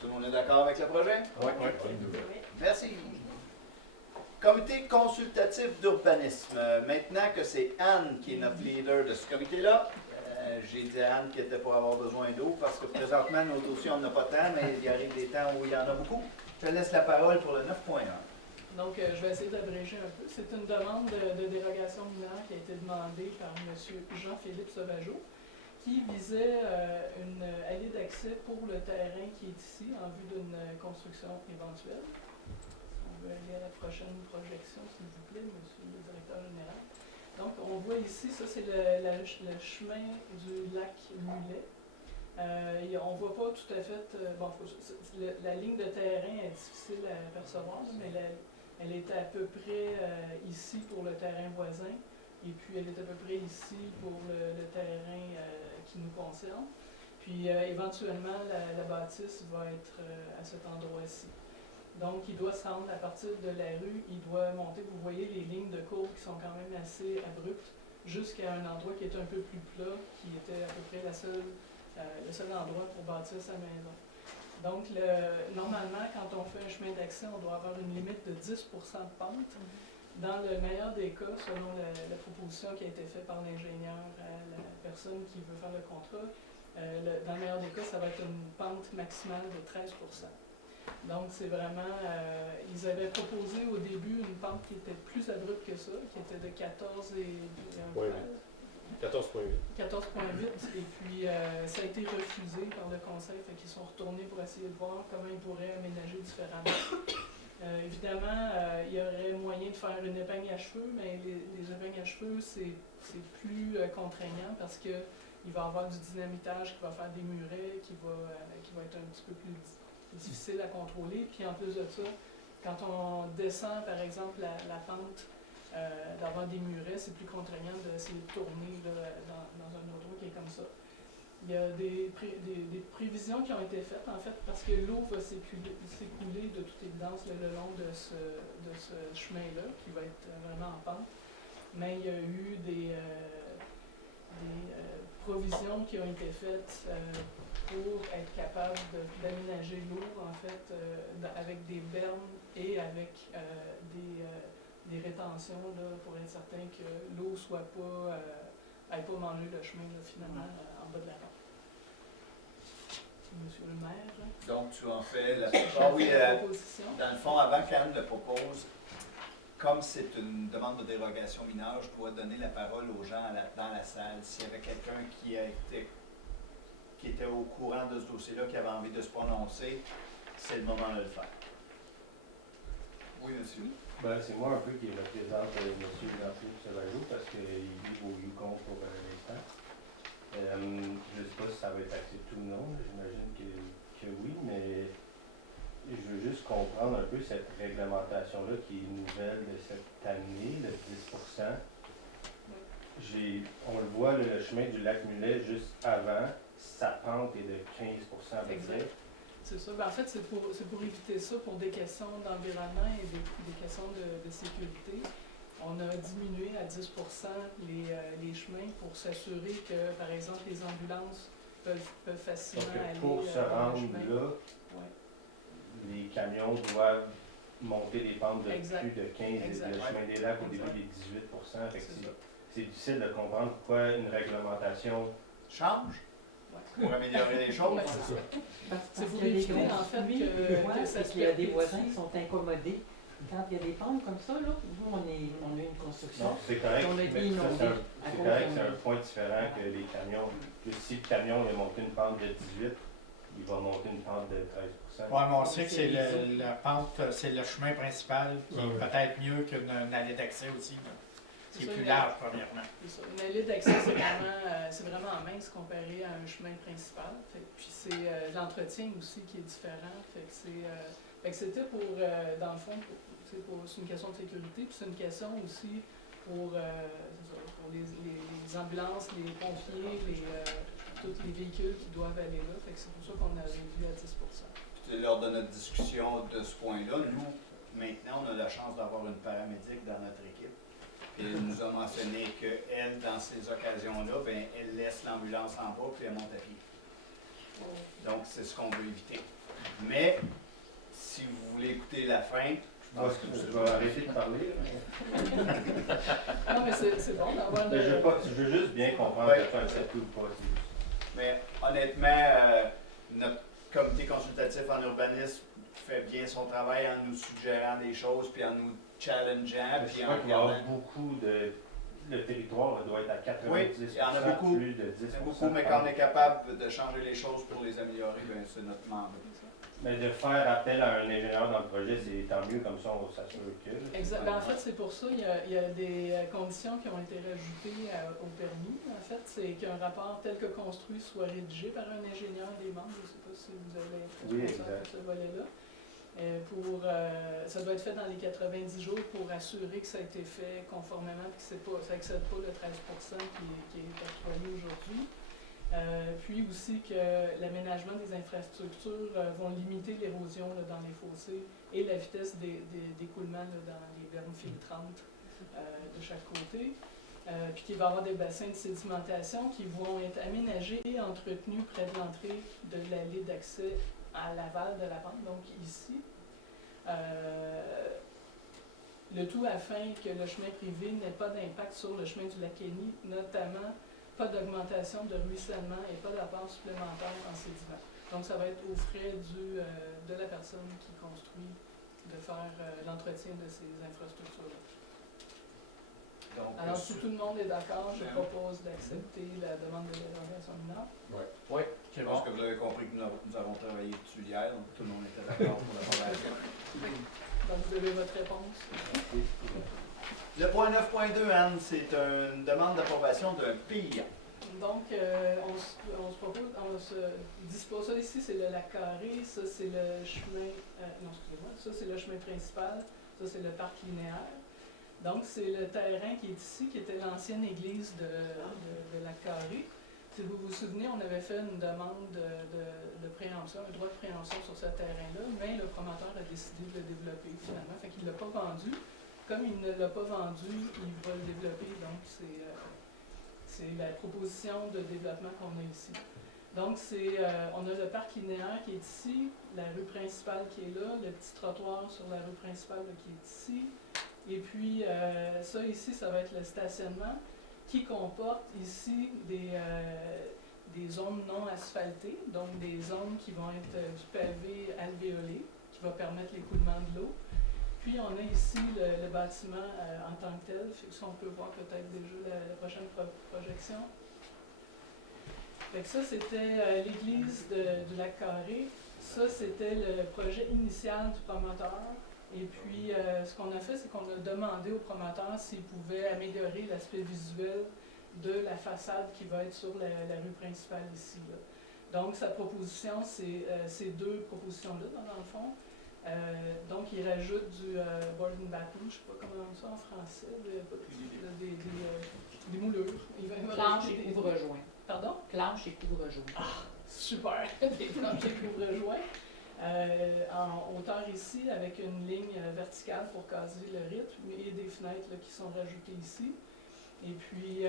Tout le monde est d'accord avec le projet? Oui. Merci. Comité consultatif d'urbanisme. Maintenant que c'est Anne qui est notre leader de ce comité-là, j'ai dit à Anne qu'elle était pour avoir besoin d'eau parce que présentement, nos dossiers, on n'en a pas tant, mais il arrive des temps où il y en a beaucoup. Je te laisse la parole pour le 9.1. Donc, je vais essayer d'abréger un peu. C'est une demande de dérogation mineure qui a été demandée par M. Jean-Philippe Sauvageau, qui visait une allée d'accès pour le terrain qui est ici en vue d'une construction éventuelle. On veut aller à la prochaine projection, s'il vous plaît, monsieur le directeur général. Donc, on voit ici, ça c'est le chemin du lac Mulet. On ne voit pas tout à fait, la ligne de terrain est difficile à percevoir, mais elle est à peu près ici pour le terrain voisin, et puis elle est à peu près ici pour le terrain qui nous concerne. Puis éventuellement, la bâtisse va être à cet endroit-ci. Donc, il doit se rendre à partir de la rue, il doit monter, vous voyez les lignes de courbe qui sont quand même assez abruptes, jusqu'à un endroit qui est un peu plus plat, qui était à peu près le seul endroit pour bâtir sa maison. Donc, normalement, quand on fait un chemin d'accès, on doit avoir une limite de 10 de pente. Dans le meilleur des cas, selon la proposition qui a été faite par l'ingénieur à la personne qui veut faire le contrat, dans le meilleur des cas, ça va être une pente maximale de 13 Donc, c'est vraiment... ils avaient proposé au début une pente qui était plus abrupte que ça, qui était de 14 et... 14.8. 14.8, et puis ça a été refusé par le conseil, fait qu'ils sont retournés pour essayer de voir comment ils pourraient aménager différemment. Évidemment, il y aurait moyen de faire une épingle à cheveux, mais les épingles à cheveux, c'est plus contraignant parce que Il va y avoir du dynamitage qui va faire des murets, qui va être un petit peu plus difficile à contrôler. Puis en plus de ça, quand on descend, par exemple, la pente, d'avoir des murets, c'est plus contraignant d'essayer de tourner dans un auto qui est comme ça. Il y a des prévisions qui ont été faites, en fait, parce que l'eau va s'écouler de toute évidence le long de ce chemin-là, qui va être vraiment en pente. Mais il y a eu des provisions qui ont été faites pour être capable d'aménager l'eau, en fait, avec des bermes et avec des rétentions là, pour être certain que l'eau soit pas n'aille pas manger le chemin là, finalement en bas de la pente. Monsieur le maire. Donc, tu en fais la proposition. Dans le fond, avant qu'Anne le propose, comme c'est une demande de dérogation mineure, je dois donner la parole aux gens dans la salle. S'il y avait quelqu'un qui était au courant de ce dossier-là, qui avait envie de se prononcer, c'est le moment de le faire. Oui, monsieur. Ben, c'est moi un peu qui représente M. Jean-Philippe Sauvageau parce qu'il vit au Yukon pour l'instant. Je ne sais pas si ça va être accepté ou non, j'imagine que oui, mais je veux juste comprendre un peu cette réglementation-là qui est nouvelle de cette année, le 10%. On le voit, le chemin du lac Mulet, juste avant, sa pente est de 15% à peu près. C'est ça. Ben, en fait, c'est pour éviter ça, pour des questions d'environnement et des questions de sécurité. On a diminué à 10% les chemins pour s'assurer que, par exemple, les ambulances peuvent facilement aller pour se rendre là, les camions doivent monter des pentes de plus de 15 et le chemin des lacs au début des 18%. C'est difficile de comprendre pourquoi une réglementation change pour améliorer les choses. C'est pour éviter en fait que ça se qu'il y a des voisins qui sont incommodés. Quand il y a des pentes comme ça, là, nous, on a une construction. C'est correct, on a été inondé. C'est correct, c'est un point différent que les camions. Que si le camion a monté une pente de 18, il va monter une pente de 13%. Oui, mais on sait que c'est la pente, c'est le chemin principal qui est peut-être mieux qu'une allée d'accès aussi. C'est plus large, premièrement. C'est ça. Une allée d'accès, c'est vraiment mince comparé à un chemin principal. Puis c'est l'entretien aussi qui est différent. Fait que c'était pour, dans le fond, c'est une question de sécurité, puis c'est une question aussi pour les ambulances, les pompiers, tous les véhicules qui doivent aller là. Fait que c'est pour ça qu'on a réduit à 10%. Puis, lors de notre discussion de ce point-là, nous, maintenant, on a la chance d'avoir une paramédic dans notre équipe. Puis elle nous a mentionné qu'elle, dans ces occasions-là, ben, elle laisse l'ambulance en bas puis elle monte à pied. Donc, c'est ce qu'on veut éviter. Mais, si vous voulez écouter la fin, je vais arrêter de parler. Non, mais c'est bon d'avoir je veux juste bien comprendre que tu acceptes ou pas. Mais honnêtement, notre comité consultatif en urbanisme fait bien son travail en nous suggérant des choses puis en nous challengeant. Je crois qu'il y a beaucoup de... Le territoire doit être à 90%, oui, il y en a beaucoup, plus de 10%. Il y en a beaucoup, mais quand on est capable de changer les choses pour les améliorer, ben, c'est notre mandat. Mais de faire appel à un ingénieur dans le projet, c'est tant mieux, comme ça on s'assure que... Exact. Ben, en fait, c'est pour ça qu'il y a des conditions qui ont été rajoutées au permis. En fait, c'est qu'un rapport tel que construit soit rédigé par un ingénieur des membres. Je ne sais pas si vous avez responsable de ce volet-là. Ça doit être fait dans les 90 jours pour assurer que ça a été fait conformément et que ça n'excède pas le 13% qui est octroyé aujourd'hui. Puis aussi que l'aménagement des infrastructures vont limiter l'érosion dans les fossés et la vitesse d'écoulement dans les bermes filtrantes de chaque côté. Puis qu'il va y avoir des bassins de sédimentation qui vont être aménagés et entretenus près de l'entrée de l'allée d'accès à l'aval de la pente, donc ici. Le tout afin que le chemin privé n'ait pas d'impact sur le chemin du lac Kenny, notamment pas d'augmentation de ruissellement et pas d'apport supplémentaire en sédiments. Donc ça va être aux frais de la personne qui construit de faire l'entretien de ces infrastructures-là. Alors si tout le monde est d'accord, je propose d'accepter la demande de dérogation mineure. Oui. Je pense que vous avez compris que nous avons travaillé dessus hier, donc tout le monde était d'accord pour l'approbation. Donc vous avez votre réponse. Le point 9.2, Anne, c'est une demande d'approbation d'un PIA. Donc, on se dispose. Ça ici, c'est le lac carré. Ça, c'est le chemin. Non, excusez-moi. Ça, c'est le chemin principal. Ça, c'est le parc linéaire. Donc, c'est le terrain qui est ici, qui était l'ancienne église de lac carré. Si vous vous souvenez, on avait fait une demande de préemption, un droit de préemption sur ce terrain-là, mais le promoteur a décidé de le développer finalement. Fait qu'il ne l'a pas vendu. Comme il ne l'a pas vendu, il va le développer. Donc, c'est la proposition de développement qu'on a ici. Donc, on a le parc linéaire qui est ici, la rue principale qui est là, le petit trottoir sur la rue principale là, qui est ici. Et puis, ça ici, ça va être le stationnement qui comporte ici des zones non asphaltées, donc des zones qui vont être du pavé alvéolé, qui va permettre l'écoulement de l'eau. Puis on a ici le bâtiment en tant que tel, si on peut voir peut-être déjà la prochaine projection. Fait que ça, c'était l'église du lac Carré. Ça, c'était le projet initial du promoteur. Et puis, ce qu'on a fait, c'est qu'on a demandé au promoteur s'il pouvait améliorer l'aspect visuel de la façade qui va être sur la rue principale ici. Là. Donc, sa proposition, c'est ces deux propositions-là, dans le fond. Donc, il rajoute du board and batten, je ne sais pas comment on dit ça en français, des moulures. Planches et couvre-joints. Pardon? Planches et couvre-joints. Ah, super! Des planches et couvre-joints. En hauteur ici, avec une ligne verticale pour caser le rythme et des fenêtres là, qui sont rajoutées ici. Et puis,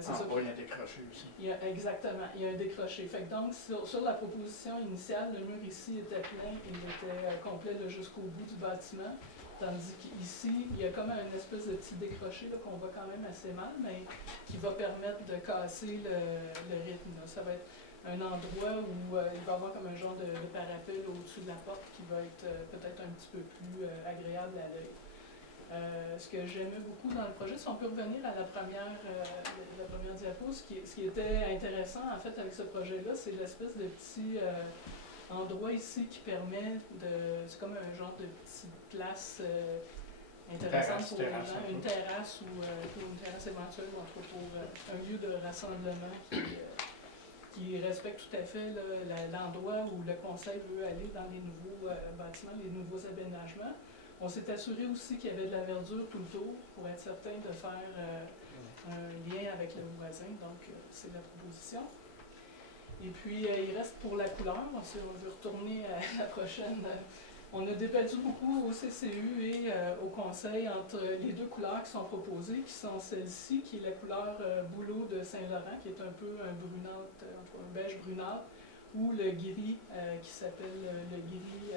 c'est ça. Il y a un décroché aussi. Exactement, il y a un décroché. Fait que donc, sur la proposition initiale, le mur ici était plein, il était complet jusqu'au bout du bâtiment. Tandis qu'ici, il y a comme une espèce de petit décroché qu'on voit quand même assez mal, mais qui va permettre de casser le rythme. Là. Ça va être un endroit où il va y avoir comme un genre de parapet au-dessus de la porte qui va être peut-être un petit peu plus agréable à l'œil. Ce que j'aimais beaucoup dans le projet, si on peut revenir à la première diapo, ce qui était intéressant en fait avec ce projet-là, c'est l'espèce de petit endroit ici qui permet c'est comme un genre de petite place intéressante pour les gens, une terrasse ou une terrasse éventuelle, en tout cas pour un lieu de rassemblement qui respecte tout à fait l'endroit où le conseil veut aller dans les nouveaux bâtiments, les nouveaux aménagements. On s'est assuré aussi qu'il y avait de la verdure tout le tour pour être certain de faire un lien avec le voisin, donc c'est la proposition. Et puis il reste pour la couleur, si on veut retourner à la prochaine, on a débattu beaucoup au CCU et au conseil entre les deux couleurs qui sont proposées, qui sont celle-ci, qui est la couleur bouleau de Saint-Laurent, qui est un peu un brunâtre, un beige brunâtre, ou le gris qui s'appelle le gris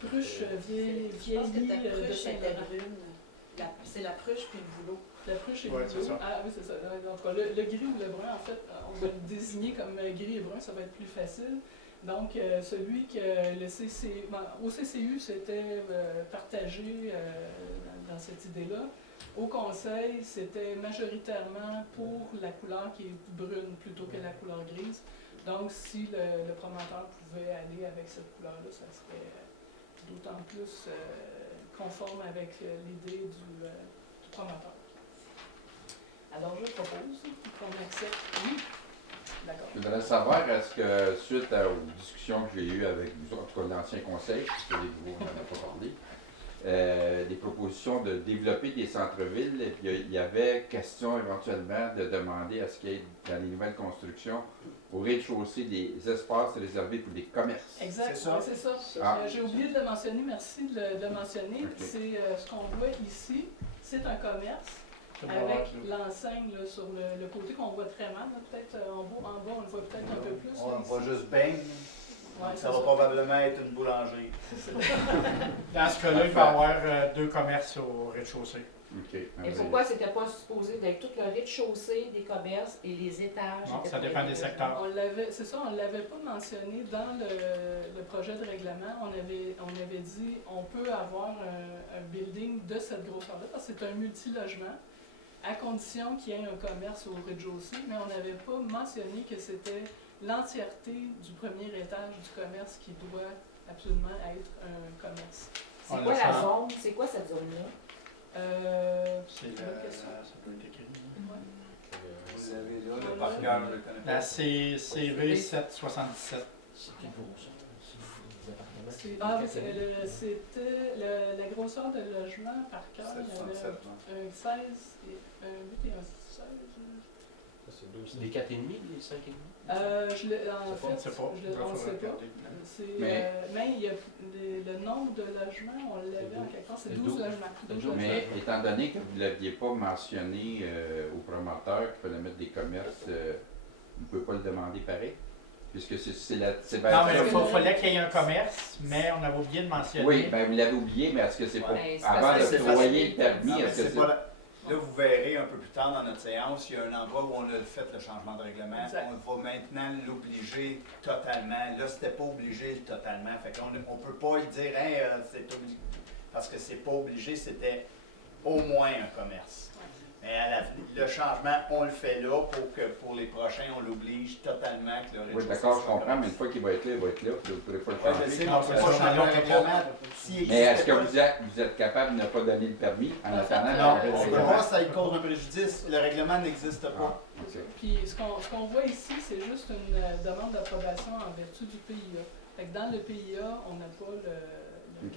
pruche vieillie de Saint-Laurent. C'est la pruche puis le bouleau. La pruche et le bouleau. Ah oui, c'est ça. En tout cas, le gris ou le brun, en fait, on va le désigner comme gris et brun, ça va être plus facile. Donc, celui que au CCU, c'était partagé dans cette idée-là. Au conseil, c'était majoritairement pour la couleur qui est brune plutôt que la couleur grise. Donc, si le promoteur pouvait aller avec cette couleur-là, ça serait d'autant plus conforme avec l'idée du promoteur. Alors, je propose qu'on accepte. Oui. D'accord. Je voudrais savoir, est-ce que suite aux discussions que j'ai eues avec vous, en tout cas l'ancien conseil, parce que les nouveaux, on n'en a pas parlé, des propositions de développer des centres-villes, et puis il y avait question éventuellement de demander à ce qu'il y ait dans les nouvelles constructions, au rez-de-chaussée, des espaces réservés pour des commerces. Exact, c'est ça. Ah. J'ai oublié de le mentionner, merci de le mentionner. Okay. C'est ce qu'on voit ici, c'est un commerce. Avec l'enseigne sur le côté qu'on voit très mal, peut-être en bas on le voit peut-être un peu plus. On voit juste Bang. Ouais, ça va probablement être une boulangerie. Dans ce cas-là, il va y avoir deux commerces au rez-de-chaussée. Okay. Et pourquoi c'était pas supposé d'être tout le rez-de-chaussée des commerces et les étages? Non, ça dépend des secteurs. C'est ça, on ne l'avait pas mentionné dans le projet de règlement. On avait dit on peut avoir un building de cette grosseur-là, parce que c'est un multilogement, à condition qu'il y ait un commerce au rez-de-chaussée, mais on n'avait pas mentionné que c'était l'entièreté du premier étage du commerce qui doit absolument être un commerce. C'est quoi la zone? C'est quoi cette zone-là? Ça peut être écrit. Ouais. Vous l'avez là, le par cœur, je le connais pas. La CV 777. C'est plus gros, ça. C'est des appartements. Ah oui, c'était la grosseur de logement par cœur. Il y avait 767, un 16, un 8 et un 16. Des 4,5, des 5,5? En On fait, ne sait pas. on ne sait pas. Mais il y a le nombre de logements, on l'avait en quelque part, c'est 12 logements. Mais étant donné que vous ne l'aviez pas mentionné au promoteur qu'il fallait mettre des commerces, vous ne pouvez pas le demander pareil? Puisque c'est la. Non, mais il fallait qu'il y ait un commerce, mais on avait oublié de mentionner. Oui, bien vous l'avez oublié, mais est-ce que c'est pas. Ben, c'est Avant parce que de c'est octroyer le facile. permis, est-ce que c'est. Là, vous verrez un peu plus tard dans notre séance, il y a un endroit où on a fait le changement de règlement. Exact. On va maintenant l'obliger totalement. Là, c'était pas obligé totalement. Fait qu'on ne peut pas lui dire, hey, c'est obligé. Parce que c'est pas obligé, c'était au moins un commerce. Mais le changement, on le fait là pour que pour les prochains, on l'oblige totalement que le Oui, rez-de-chaussée d'accord, je soit comprends, mais commerce. une fois qu'il va être là, il va être là. Vous ne pourrez pas le Ouais, changer. je sais, Non, mais on c'est peut ça, pas changer on le règlement. Mais est-ce que vous êtes capable de ne pas donner le permis en attendant non, que le On peut règlement? voir si ça lui cause un préjudice. Le règlement n'existe pas. Ok. Puis ce qu'on voit ici, c'est juste une demande d'approbation en vertu du PIA. Fait que dans le PIA, on n'a pas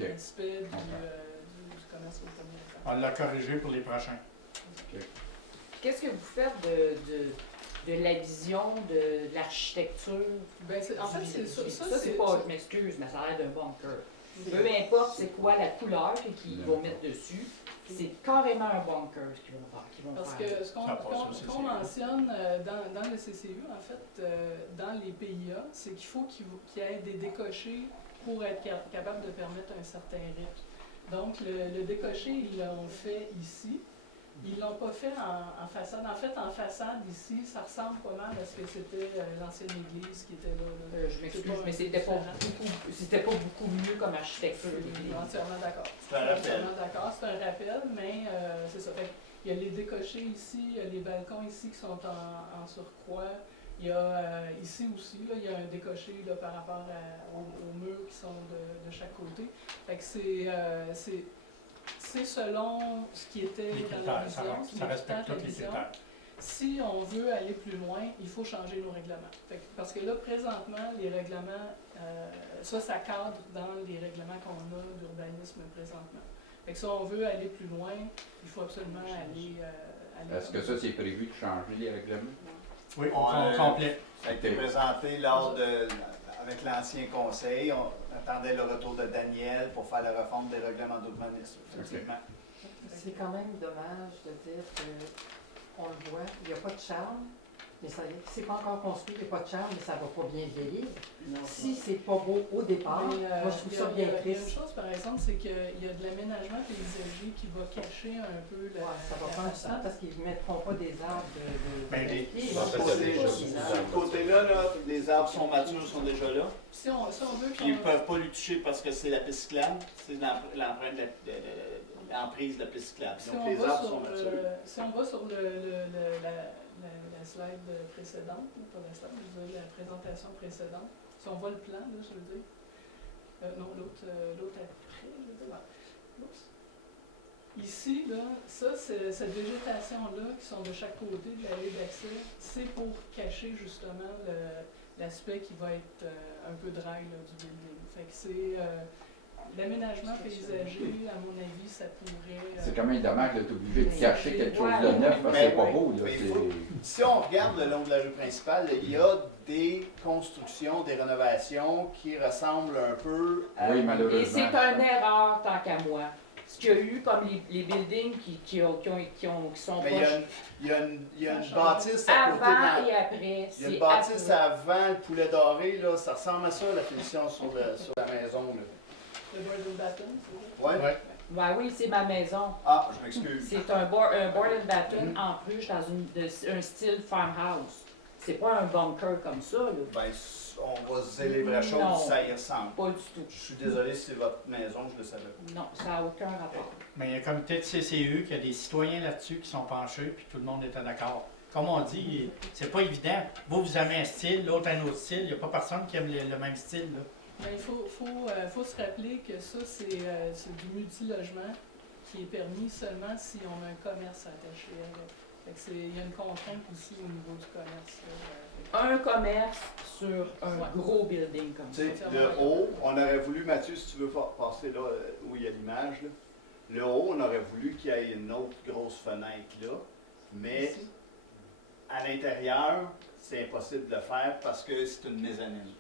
l'aspect du commerce au premier étage. On l'a corrigé pour les prochains. Qu'est-ce que vous faites de la vision, de l'architecture? Ben, en fait, c'est ça. Ça, c'est pas, je m'excuse, mais ça a l'air d'un bunker. Peu importe c'est quoi la couleur qu'ils vont mettre dessus, c'est carrément un bunker ce qu'ils vont faire. Parce que ce Ça passe au CCU. qu'on mentionne dans le CCU, en fait, dans les PIA, c'est qu'il faut qu'il y ait des décochés pour être capable de permettre un certain rythme. Donc, le décoché, ils l'ont fait ici. Ils ne l'ont pas fait en façade. En fait, en façade, ici, ça ressemble pas mal à ce que c'était l'ancienne église qui était là. Je m'excuse, mais c'était pas beaucoup mieux comme architecture. Je suis entièrement d'accord. C'est un rappel. Entièrement d'accord, c'est un rappel, mais c'est ça. Fait, il y a les décochés ici, il y a les balcons ici qui sont en surcroît. Il y a ici aussi, là, il y a un décoché là, par rapport aux murs qui sont de chaque côté. Fait que c'est selon ce qui était Les dans la critères, vision. ça respecte tous les vision. critères. Si on veut aller plus loin, il faut changer nos règlements. Parce que là, présentement, les règlements, ça cadre dans les règlements qu'on a d'urbanisme présentement. Fait que si on veut aller plus loin, il faut absolument aller Est-ce que ça, c'est prévu de changer les règlements? Oui, au complet. Ça a été présenté avec l'ancien conseil. On attendait le retour de Daniel pour faire la refonte des règlements d'urbanisme, effectivement. C'est quand même dommage de dire qu'on le voit, il n'y a pas de charme, mais c'est pas encore construit, il n'y a pas de charme, mais ça ne va pas bien vieillir. Si c'est pas beau au départ, moi je trouve ça bien Il y a une triste. chose, par exemple, c'est qu'il y a de l'aménagement paysager qui va cacher un peu la Ouais, ça va pas un façade. sens parce qu'ils ne mettront pas des arbres Ben, de pied, ils en vont fait, poser déjà, des Ce arbres. côté-là, les arbres sont matures, sont déjà là. Si on veut Puis ils ne peuvent pas lui toucher parce que c'est la piste cyclable. C'est l'empreinte l'emprise de la piste cyclable. Si Donc on les va arbres sur sont matures. si on va sur la slide précédente, pas la slide, je veux dire la présentation précédente, si on voit le plan, là, je veux dire, non, l'autre après, je veux dire, oups. Ici, là, ça, cette végétation-là, qui sont de chaque côté de la rue d'accès, c'est pour cacher justement l'aspect qui va être un peu dry là, du building. Fait que c'est l'aménagement paysager, à mon avis, ça pourrait... C'est quand même dommage d'être obligé de cacher quelque chose de neuf parce que c'est pas beau. Là, Mais si on regarde le long de la rue principale, il y a des constructions, des rénovations qui ressemblent un peu à... Oui, Et malheureusement. c'est une erreur tant qu'à moi. Ce qu'il y a eu comme les buildings qui sont Mais proches il y a une bâtisse à côté de avant la... et après. Il y a une C'est bâtisse après. avant le poulet doré, là, ça ressemble à ça, la finition sur la maison. Là. Le Board and Batten, c'est vrai? Ouais? Ouais. Ben oui, c'est ma maison. Ah, je m'excuse. C'est un board and batten en plus dans un style farmhouse. C'est pas un bunker comme ça, là. Ben, on va se dire les vraies Non. choses, ça y ressemble. Pas du tout. Je suis désolé si c'est votre maison, je le savais pas. Non, ça n'a aucun rapport. Mais il y a un comité de CCU qui a des citoyens là-dessus qui sont penchés, puis tout le monde était d'accord. Comme on dit, c'est pas évident. Vous aimez un style, l'autre un autre style. Il n'y a pas personne qui aime le même style. Là. Mais il faut se rappeler que ça, c'est du multilogement qui est permis seulement si on a un commerce attaché avec. Fait que il y a une contrainte aussi au niveau du commerce. Là. Un commerce sur un Ouais. gros building comme ça. Tu sais, le haut, on aurait voulu, Mathieu, si tu veux passer là où il y a l'image, là, le haut, on aurait voulu qu'il y ait une autre grosse fenêtre là, mais Ici. à l'intérieur, c'est impossible de le faire parce que c'est une mezzanine.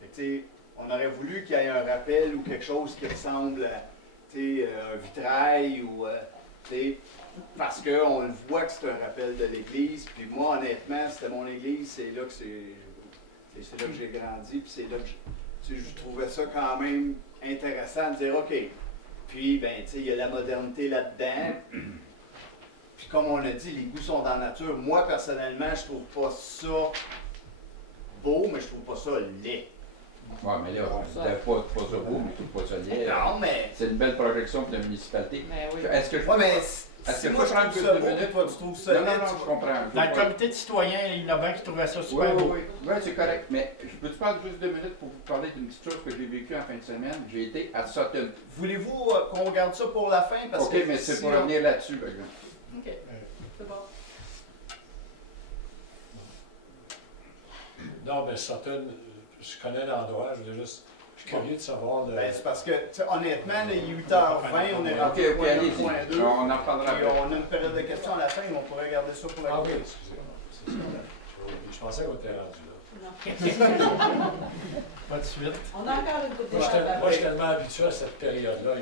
Fait que, tu sais, on aurait voulu qu'il y ait un rappel ou quelque chose qui ressemble à tu sais, un vitrail ou tu sais, parce qu'on le voit que c'est un rappel de l'église. Puis moi, honnêtement, c'était mon église, c'est là que c'est là que j'ai grandi, puis c'est là que tu sais, je trouvais ça quand même intéressant de dire OK. Puis ben, tu sais, il y a la modernité là-dedans. Puis comme on a dit, les goûts sont dans la nature. Moi, personnellement, je trouve pas ça beau, mais je trouve pas ça laid. Ouais, mais là, je ne pas ça beau, mais je trouve pas ça laid. Non, mais. C'est une belle projection pour la municipalité. Mais oui. Est-ce que je Ouais, mais est-ce si que je moi peux je prendre trouve plus ça de beau, minutes? toi tu trouves ça Non, laid, non, non, tu je comprends. Dans le comité de citoyens innovants qui trouvait ça Oui, super oui, beau. oui. Oui, c'est correct. Mais je peux te parler juste 2 minutes pour vous parler d'une petite chose que j'ai vécue en fin de semaine. J'ai été à Sutton. Voulez-vous qu'on garde ça pour la fin? Parce OK, que mais c'est si pour on- revenir là-dessus, par exemple. OK, c'est bon. Non, mais Sutton, je connais l'endroit, je suis curieux de savoir. Ben, c'est parce que, tu sais, honnêtement, là, il est 8h20, on est rendu OK, au point 1, allez-y. point 2. On en reparlera Puis après. on a une période de questions à la fin, mais on pourrait garder ça pour la Ah oui, fin. excusez-moi. C'est ça. Je pensais qu'on était rendu là. Pas de suite. On a encore une coupe de Moi, je suis tellement habitué à cette période-là.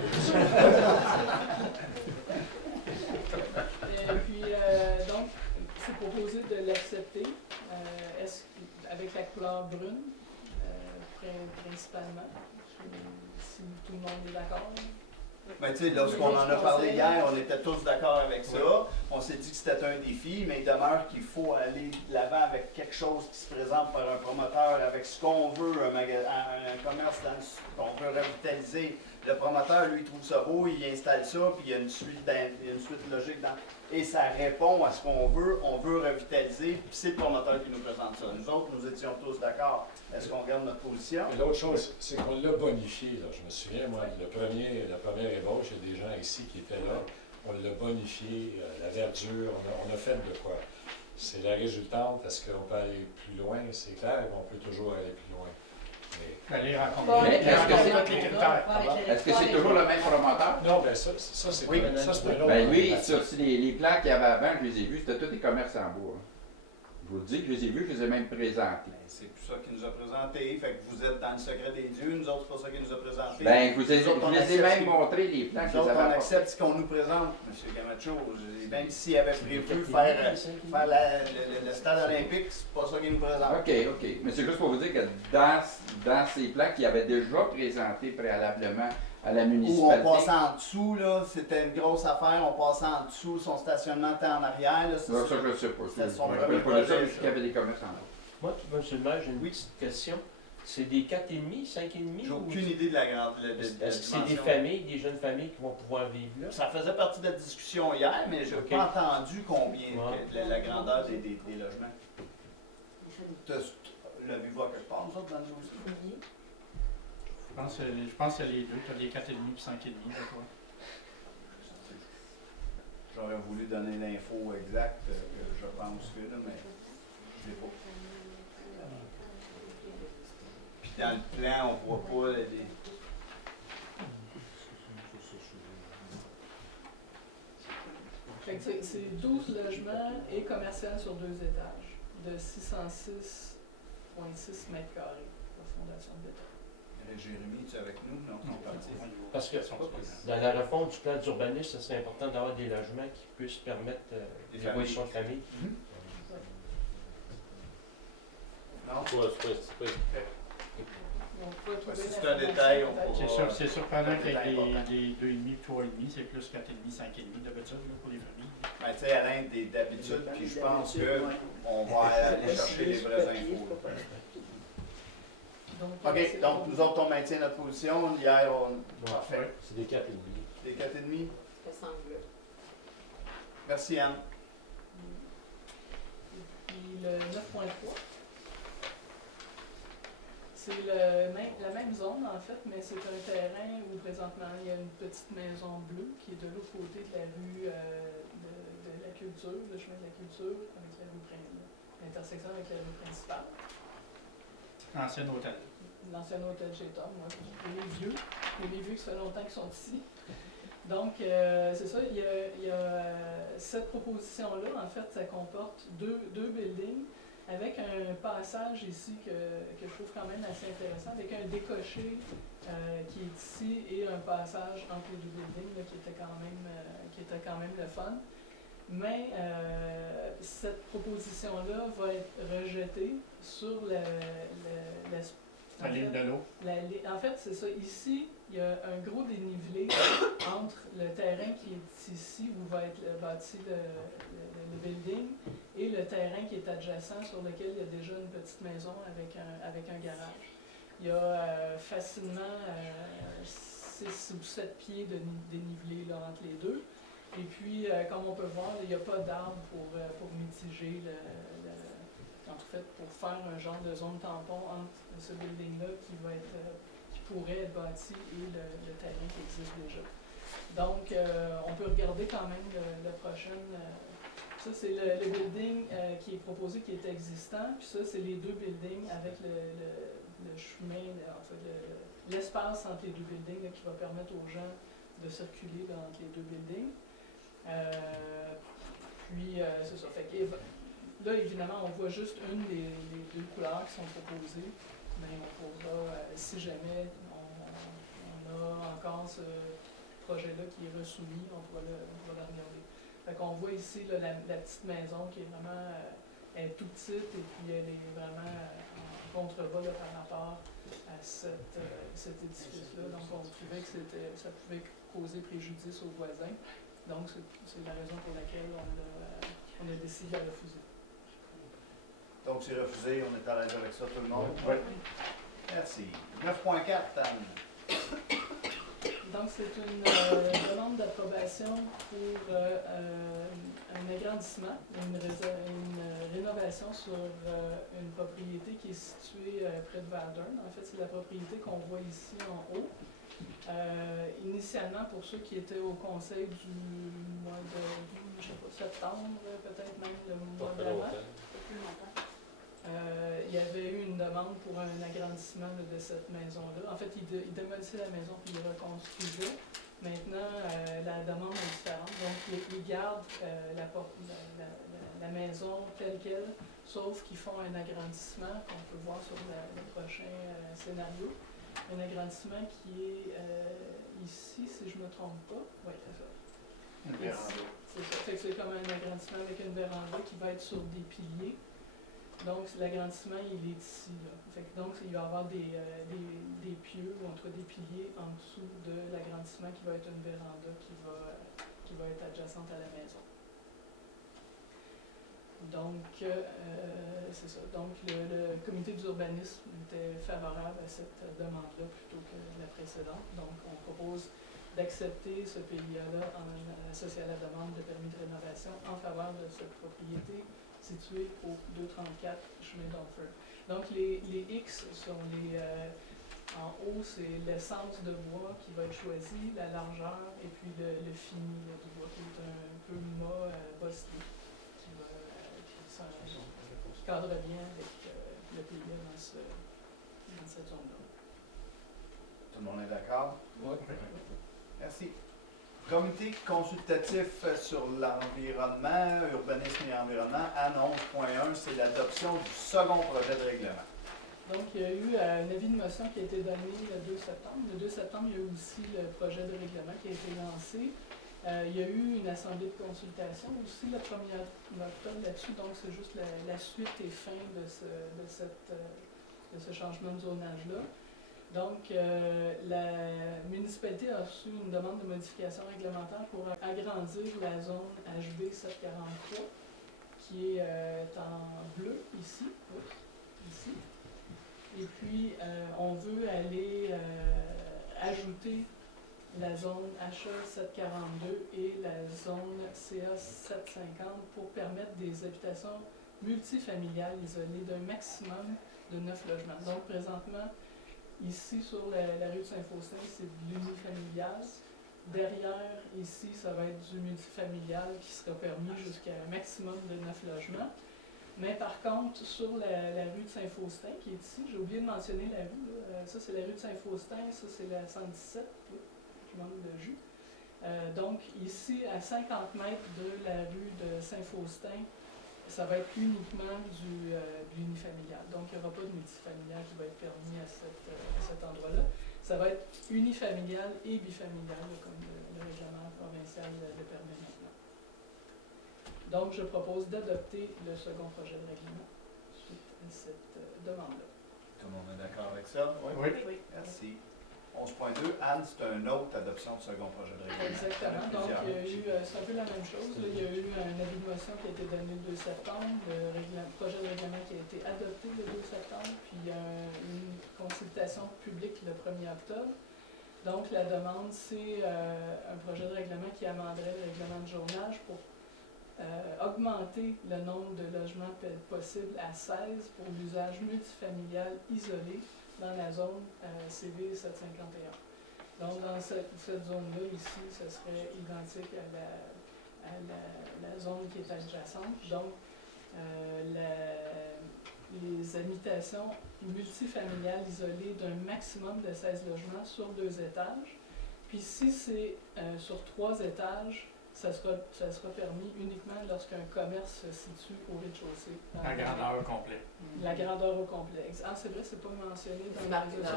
Et puis, donc, c'est proposé de l'accepter avec la couleur brune, principalement, si tout le monde est d'accord. Ben, tu sais, lorsqu'on en a parlé hier, on était tous d'accord avec ça. On s'est dit que c'était un défi, mais il demeure qu'il faut aller de l'avant avec quelque chose qui se présente par un promoteur, avec ce qu'on veut, un commerce qu'on veut revitaliser. Le promoteur, lui, il trouve ça beau, il installe ça, puis il y a une suite logique dans. Et ça répond à ce qu'on veut. On veut revitaliser, puis c'est le promoteur qui nous présente ça. Nous autres, nous étions tous d'accord. Est-ce qu'on garde notre position? Et l'autre chose, c'est qu'on l'a bonifié. Là. Je me souviens, moi, la première ébauche, il y a des gens ici qui étaient là. On l'a bonifié, la verdure, on a fait de quoi. C'est la résultante. Est-ce qu'on peut aller plus loin? C'est clair qu'on peut toujours aller plus loin. Mais... Allez rencontrer. Mais est-ce que c'est- tous les critères. Est-ce que c'est toujours le même promoteur? Non, bien ça c'est Oui, ça, c'est un autre. Ben lui, problématique. sur les plans qu'il y avait avant, je les ai vus, c'était tous des commerces en bois. Je vous le dis, je les ai vus, je les ai même présentés. Ben, c'est plus ça qu'il nous a présenté. Fait que vous êtes dans le secret des dieux. Nous autres, c'est pas ça qu'il nous a présenté. Ben, je vous ai, Nous autres, on je les ai accepte même ce montré les plans que Nous je les autres, avais on apportés. accepte ce qu'on nous présente, M. Camacho. Même s'il avait prévu faire le stade olympique, c'est pas ça qu'il nous présente. OK, OK. Mais c'est juste pour vous dire que dans ces plans qu'il avait déjà présentés préalablement à la Où on municipalité. passait en dessous, là, c'était une grosse affaire, on passait en dessous, son stationnement était en arrière. Là, Ça, je ne sais pas. C'était son Je me premier rappelle pas de ça, projet, mais je sais qu'il y avait des commerces en bois. Moi, monsieur le maire, j'ai une petite question. C'est des 4,5, 5,5? J'ai aucune idée de la grande de Est-ce la que c'est des dimension. familles, des jeunes familles qui vont pouvoir vivre là? Ça faisait partie de la discussion hier, mais je n'ai Ok. pas entendu combien, Ouais. la grandeur des logements. L'avez-vous à quelque part, nous autres, dans le dossier? Je pense que c'est les deux. Tu as les 4,5 et 5,5 de toi. J'aurais voulu donner l'info exacte, je pense que, là, mais je l'ai pas. Puis dans le plan, on voit pas les... Fait que c'est 12 logements et commercial sur 2 étages, de 606,6 mètres carrés, la fondation de béton. Jérémy, tu es avec nous? Non, tu es parti. Parce que dans la refonte du plan d'urbanisme, ce serait important d'avoir des logements qui puissent permettre Des l'évolution de famille. Non? C'est pas- c'est pas- On peut trouver si c'est l'information, un détail, on peut-être. C'est surprenant qu'avec C'est important. les 2,5 3,5, c'est plus 4,5 5,5 d'habitude là, pour les familles. Ben, tu sais, Alain, d'habitude, puis je pense qu'on va aller chercher les vraies infos. là. Donc, OK, c'est donc pour- nous autres, on maintient notre position. Hier, on... Parfait. C'est des 4,5. Des 4,5. Ça semble. Merci, Anne. Puis le 9.3, C'est la même zone, en fait, mais c'est un terrain où présentement il y a une petite maison bleue qui est de l'autre côté de la rue de la culture, le chemin de la culture, avec la rue l'intersection avec la rue principale. Ancien hôtel. L'ancien hôtel chez Tom, moi, les vieux qui ça fait longtemps qu'ils sont ici. Donc, c'est ça, il y a cette proposition-là, en fait, ça comporte deux buildings avec un passage ici que je trouve quand même assez intéressant, avec un décoché qui est ici et un passage entre les deux buildings là, qui était quand même le fun. Mais cette proposition-là va être rejetée sur la ligne de l'eau. En fait, c'est ça. Ici, il y a un gros dénivelé entre le terrain qui est ici, où va être bâti le building, et le terrain qui est adjacent, sur lequel il y a déjà une petite maison avec un garage. Il y a facilement 6 ou 7 pieds de dénivelé là, entre les deux. Et puis, comme on peut voir, il n'y a pas d'arbre pour mitiger en fait, pour faire un genre de zone tampon entre ce building-là qui pourrait être bâti et le terrain qui existe déjà. Donc, on peut regarder quand même le prochain. Ça, c'est le building qui est proposé, qui est existant. Puis ça, c'est les deux buildings avec le chemin, en fait, l'espace entre les deux buildings là, qui va permettre aux gens de circuler là, entre les deux buildings. C'est ça. Fait que, là, évidemment, on voit juste une des deux couleurs qui sont proposées, mais on pourra, si jamais on a encore ce projet-là qui est resoumis, on pourra le regarder. Fait qu'on voit ici là, la petite maison qui est vraiment elle est tout petite et puis elle est vraiment en contrebas là, par rapport à cet édifice-là. Donc, on trouvait que ça pouvait causer préjudice aux voisins. Donc, c'est la raison pour laquelle on a décidé de refuser. Donc, c'est refusé, on est à l'aise avec ça, tout le monde? Oui. Merci. 9.4, Anne. Donc, c'est une demande d'approbation pour un agrandissement, une rénovation sur une propriété qui est située près de Verdun. En fait, c'est la propriété qu'on voit ici en haut. Initialement, pour ceux qui étaient au conseil du mois de septembre, peut-être même le mois d'avant, plus longtemps. Il y avait eu une demande pour un agrandissement là, de cette maison-là. En fait, il démolissait la maison puis il reconstruisait. Maintenant, la demande est différente. Donc, ils gardent la maison telle qu'elle, sauf qu'ils font un agrandissement qu'on peut voir sur le prochain scénario. Un agrandissement qui est ici, si je ne me trompe pas. Oui, c'est ça. Une véranda. C'est ça. Fait que c'est comme un agrandissement avec une véranda qui va être sur des piliers. Donc, l'agrandissement, il est ici. Là. Fait que donc, il va y avoir des pieux, ou en tout cas des piliers en dessous de l'agrandissement qui va être une véranda qui va être adjacente à la maison. Donc, c'est ça. Donc, le comité d'urbanisme était favorable à cette demande-là plutôt que la précédente. Donc, on propose d'accepter ce PIA-là associé à la demande de permis de rénovation en faveur de cette propriété située au 234 chemin d'Onford. Donc, les X sont en haut, c'est l'essence de bois qui va être choisi, la largeur et puis le fini là, du bois qui est un peu mât bosselé, qui cadre bien avec le PIA dans cette zone-là. Tout le monde est d'accord? Oui. Merci. Comité consultatif sur l'environnement, urbanisme et environnement, Anne 11.1, c'est l'adoption du second projet de règlement. Donc, il y a eu un avis de motion qui a été donné le 2 septembre. Le 2 septembre, il y a eu aussi le projet de règlement qui a été lancé. Il y a eu une assemblée de consultation aussi le 1er octobre là-dessus. Donc, c'est juste la suite et fin de ce changement de zonage-là. Donc, la municipalité a reçu une demande de modification réglementaire pour agrandir la zone HB 743, qui est en bleu ici. Oui, ici. Et puis, on veut aller ajouter la zone HA 742 et la zone CA 750 pour permettre des habitations multifamiliales isolées d'un maximum de 9 logements. Donc, présentement, ici, sur la rue de Saint-Faustin, c'est de l'unifamilial. Derrière, ici, ça va être du multifamilial qui sera permis jusqu'à un maximum de 9 logements. Mais par contre, sur la rue de Saint-Faustin, qui est ici, j'ai oublié de mentionner la rue, là. Ça c'est la rue de Saint-Faustin, ça c'est la 117, oui, je manque de jus. Donc ici, à 50 mètres de la rue de Saint-Faustin, ça va être uniquement de l'unifamilial. Donc il n'y aura pas de multifamilial qui va être permis à cet endroit-là. Ça va être unifamilial et bifamilial, là, comme le règlement provincial le permet maintenant. Donc, je propose d'adopter le second projet de règlement suite à cette demande-là. Tout le monde est d'accord avec ça? Oui. Oui. Merci. 11.2, Anne, c'est une autre adoption de second projet de règlement. Exactement. Donc, il y a eu, c'est un peu la même chose. Là. Il y a eu un avis de motion qui a été donné le 2 septembre, le projet de règlement qui a été adopté le 2 septembre, puis il y a une consultation publique le 1er octobre. Donc, la demande, c'est un projet de règlement qui amenderait le règlement de journage pour augmenter le nombre de logements possibles à 16 pour l'usage multifamilial isolé dans la zone CV 751. Donc, dans cette zone-là, ici, ce serait identique à la zone qui est adjacente. Donc, les habitations multifamiliales isolées d'un maximum de 16 logements sur 2 étages. Puis si c'est sur 3 étages, ça sera permis uniquement lorsqu'un commerce se situe au rez-de-chaussée. La grandeur au complet. La grandeur au complet. Ah, c'est vrai, c'est pas mentionné dans la règlement.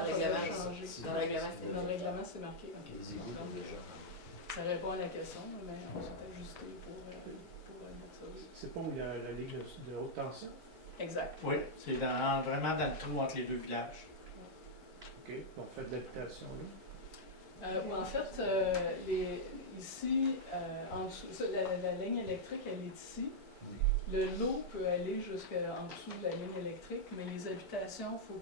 Dans le règlement, c'est marqué. Okay. Ça répond à la question, mais on s'est ajusté pour mettre ça aussi. C'est pas où il y a la ligne de haute tension? Exact. Oui, c'est vraiment dans le trou entre les deux villages. OK. On fait de l'habitation là. En fait, ici, en dessous, la ligne électrique, elle est ici. Le lot peut aller jusqu'en dessous de la ligne électrique, mais les habitations, il faut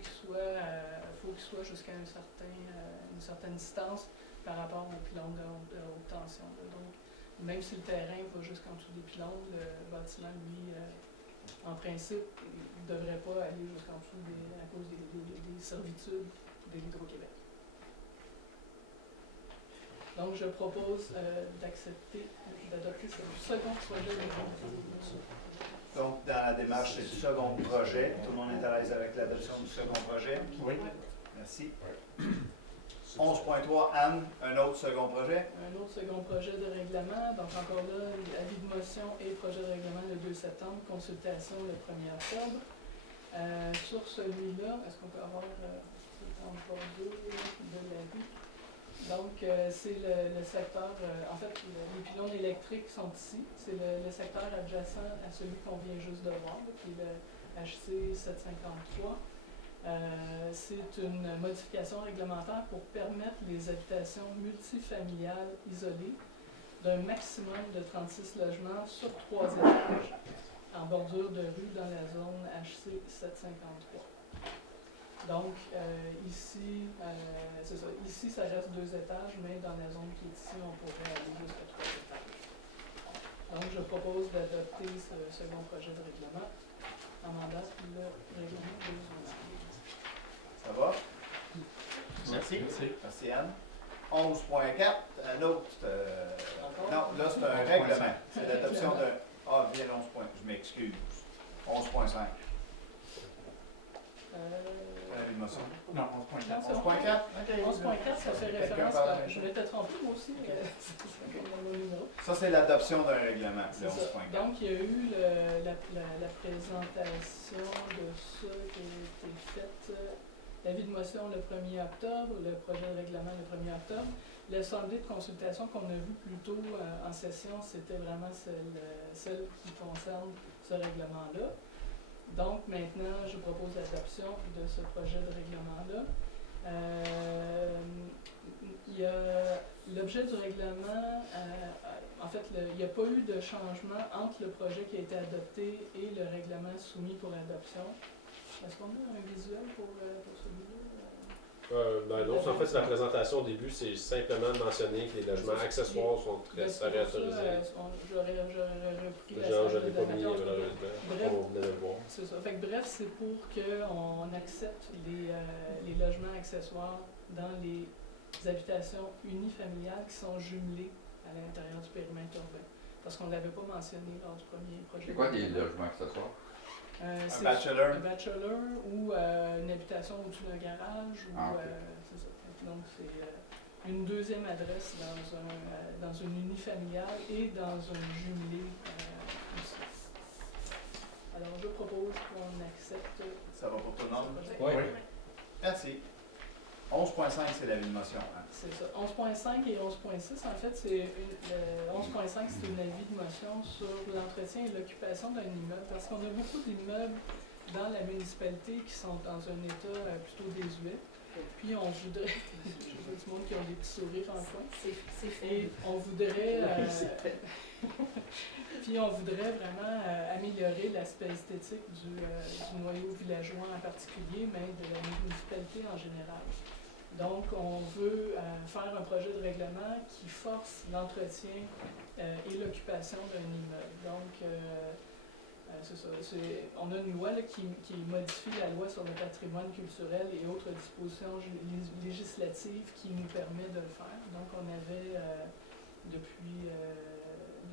qu'ils soient jusqu'à une certaine distance par rapport aux pylônes de haute tension. Donc, même si le terrain va jusqu'en dessous des pylônes, le bâtiment, lui, en principe, il ne devrait pas aller jusqu'en dessous à cause des servitudes de l'Hydro-Québec. Donc, je propose d'adopter ce second projet de règlement. Donc, dans la démarche, c'est du second projet. Tout le monde est à l'aise avec l'adoption du second projet? Oui. Merci. 11.3, Anne, un autre second projet? Un autre second projet de règlement. Donc, encore là, avis de motion et projet de règlement le 2 septembre, consultation le 1er octobre. Sur celui-là, est-ce qu'on peut avoir encore deux de l'avis? Donc, c'est le secteur, en fait, les pylônes électriques sont ici. C'est le secteur adjacent à celui qu'on vient juste de voir, qui est le HC 753. C'est une modification réglementaire pour permettre les habitations multifamiliales isolées d'un maximum de 36 logements sur 3 étages en bordure de rue dans la zone HC 753. Donc, ici, c'est ça. Ici, ça reste 2 étages, mais dans la zone qui est ici, on pourrait aller jusqu'à 3 étages. Donc, je propose d'adopter ce second projet de règlement en mandat le règlement de zonage. Ça va? Merci. Merci, Anne. 11.4, un autre. Non, là, c'est un règlement. C'est l'adoption d'un. Ah, bien 11 points. Je m'excuse. 11.5. Une motion? Non, 11.4. 11.4? 11.4, ça fait référence à... Je m'étais trompé, moi aussi. C'est comme mon numéro. Ça, c'est l'adoption d'un règlement, le 11.4. Donc, il y a eu la présentation de ça qui a été faite. L'avis de motion le 1er octobre, le projet de règlement le 1er octobre. L'assemblée de consultation qu'on a vue plus tôt en session, c'était vraiment celle qui concerne ce règlement-là. Donc, maintenant, je propose l'adoption de ce projet de règlement-là. Il y a l'objet du règlement, en fait, il n'y a pas eu de changement entre le projet qui a été adopté et le règlement soumis pour adoption. Est-ce qu'on a un visuel pour celui-là? Non, en fait, c'est la présentation au début, c'est simplement de mentionner que les logements accessoires sont très réautorisés. J'aurais repris la Genre, je slide l'ai de pas la mis, matière. malheureusement. Bref. On venait de le voir. C'est ça. Fait que bref, c'est pour qu'on accepte les logements accessoires dans les habitations unifamiliales qui sont jumelées à l'intérieur du périmètre urbain. Parce qu'on ne l'avait pas mentionné lors du premier projet. C'est quoi des logements accessoires? Un bachelor. Un bachelor ou une habitation au-dessus d'un garage. Ou, c'est ça. Donc, c'est une deuxième adresse dans une unifamiliale et dans un jumelé aussi. Alors, je propose qu'on accepte. Ça va pour tout le monde? Oui. Merci. 11.5, c'est la motion. Hein? C'est ça. 11.5 et 11.6, en fait, 11.5, c'est un avis de motion sur l'entretien et l'occupation d'un immeuble. Parce qu'on a beaucoup d'immeubles dans la municipalité qui sont dans un état plutôt désuet. Puis on voudrait, je vois du monde qui ont des petits sourires en coin. Et on voudrait, puis on voudrait vraiment améliorer l'aspect esthétique du noyau villageois en particulier, mais de la municipalité en général. Donc, on veut faire un projet de règlement qui force l'entretien et l'occupation d'un immeuble. Donc, c'est ça. On a une loi là, qui modifie la loi sur le patrimoine culturel et autres dispositions législatives qui nous permet de le faire. Donc, on avait depuis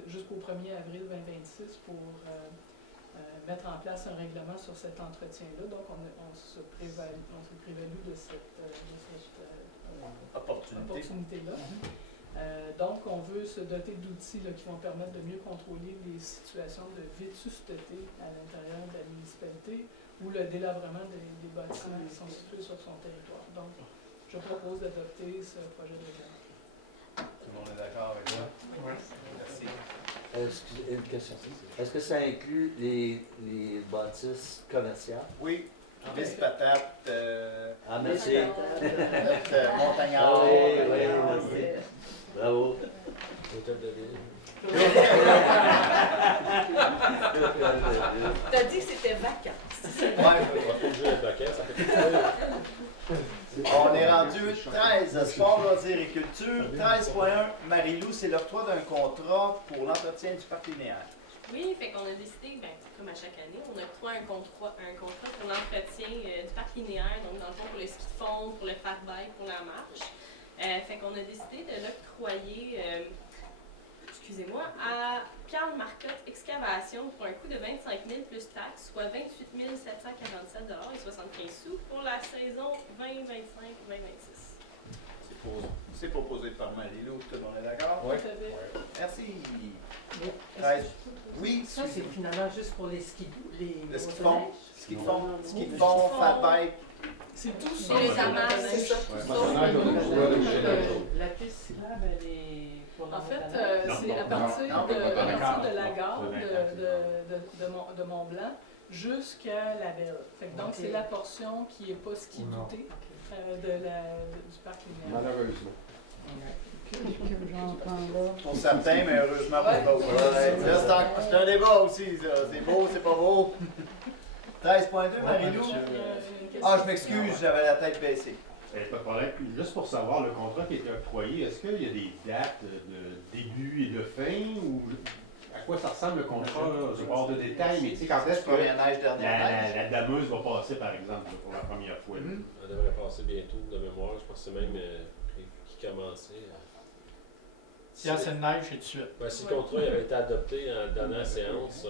jusqu'au 1er avril 2026 pour mettre en place un règlement sur cet entretien-là. Donc, on s'est prévalu de cette opportunité-là. Donc, on veut se doter d'outils qui vont permettre de mieux contrôler les situations de vétusteté à l'intérieur de la municipalité ou le délabrement des bâtiments qui sont situés sur son territoire. Donc, je propose d'adopter ce projet de règlement. Tout le monde est d'accord avec ça? Oui. Merci. Une question. Est-ce que ça inclut les bâtisses commerciales? Oui. Vis patate. Ah, merci. Montagnard. Ah, oui. Bravo. Hôtel de ville. T'as dit que c'était vacances. Ouais, On va pas obligé d'être vacant, ça fait on est rendu 13, sport, loisirs et culture. 13.1, Marie-Lou, c'est l'octroi d'un contrat pour l'entretien du parc linéaire. Oui, fait qu'on a décidé, comme à chaque année, on octroie un contrat pour l'entretien du parc linéaire, donc dans le fond pour le ski de fond, pour le fat bike, pour la marche. Fait qu'on a décidé de l'octroyer, à Carl Marcotte Excavation pour un coût de 25 000 plus taxes, soit 28 747 $ et 75 sous pour la saison 2025-2026. C'est proposé par Marie-Lou, tout le monde est d'accord? Oui. Merci. Oui, ça c'est finalement juste pour les skis. Le ski de fond, fat bike. C'est tout ça. Et les amarres, c'est ça. La piste cyclable, elle est pour en fait, c'est à partir de la gare de Mont-Blanc jusqu'à la Belle. Donc, c'est la portion qui n'est pas ski-doutée du parc linéaire. Malheureusement. Pour certains, mais heureusement pour d'autres. C'est un débat aussi, ça. C'est beau, c'est pas beau. 13.2, Marie-Lou. Ah, je m'excuse, j'avais la tête baissée. Pas de problème. Puis juste pour savoir, le contrat qui a été octroyé, est-ce qu'il y a des dates de début et de fin ou à quoi ça ressemble le contrat? Là? Je vais avoir de détails, mais tu sais, quand est-ce que la dameuse va passer, par exemple, là, pour la première fois? Elle devrait passer bientôt de mémoire. Je pense que c'est même qui commençait. Il y a assez de neige et de suite. Si le contrat avait été adopté en dernière séance, ça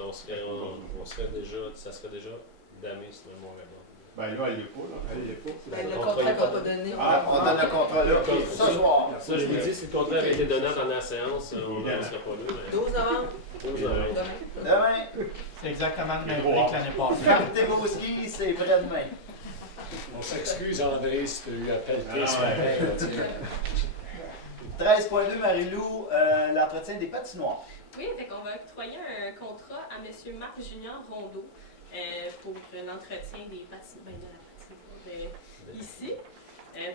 serait déjà damé, si ma mémoire est bonne. Ben là, elle l'est pas, là. Elle l'est pas. Le contrat qu'on va donner. On donne le contrat là. Ce soir. Ça, je vous dis, si le contrat avait été donné en dernière séance, on ne serait pas là. 12 novembre. 12 novembre. Demain. C'est exactement le même prix que l'année passée. Partez vos skis, c'est vrai demain. On s'excuse, André, si tu as eu à pelleter ce matin. 13.2, Marie-Lou, l'entretien des patinoires. Oui, fait qu'on va octroyer un contrat à M. Marc Junior Rondeau pour l'entretien de la patinoire ici,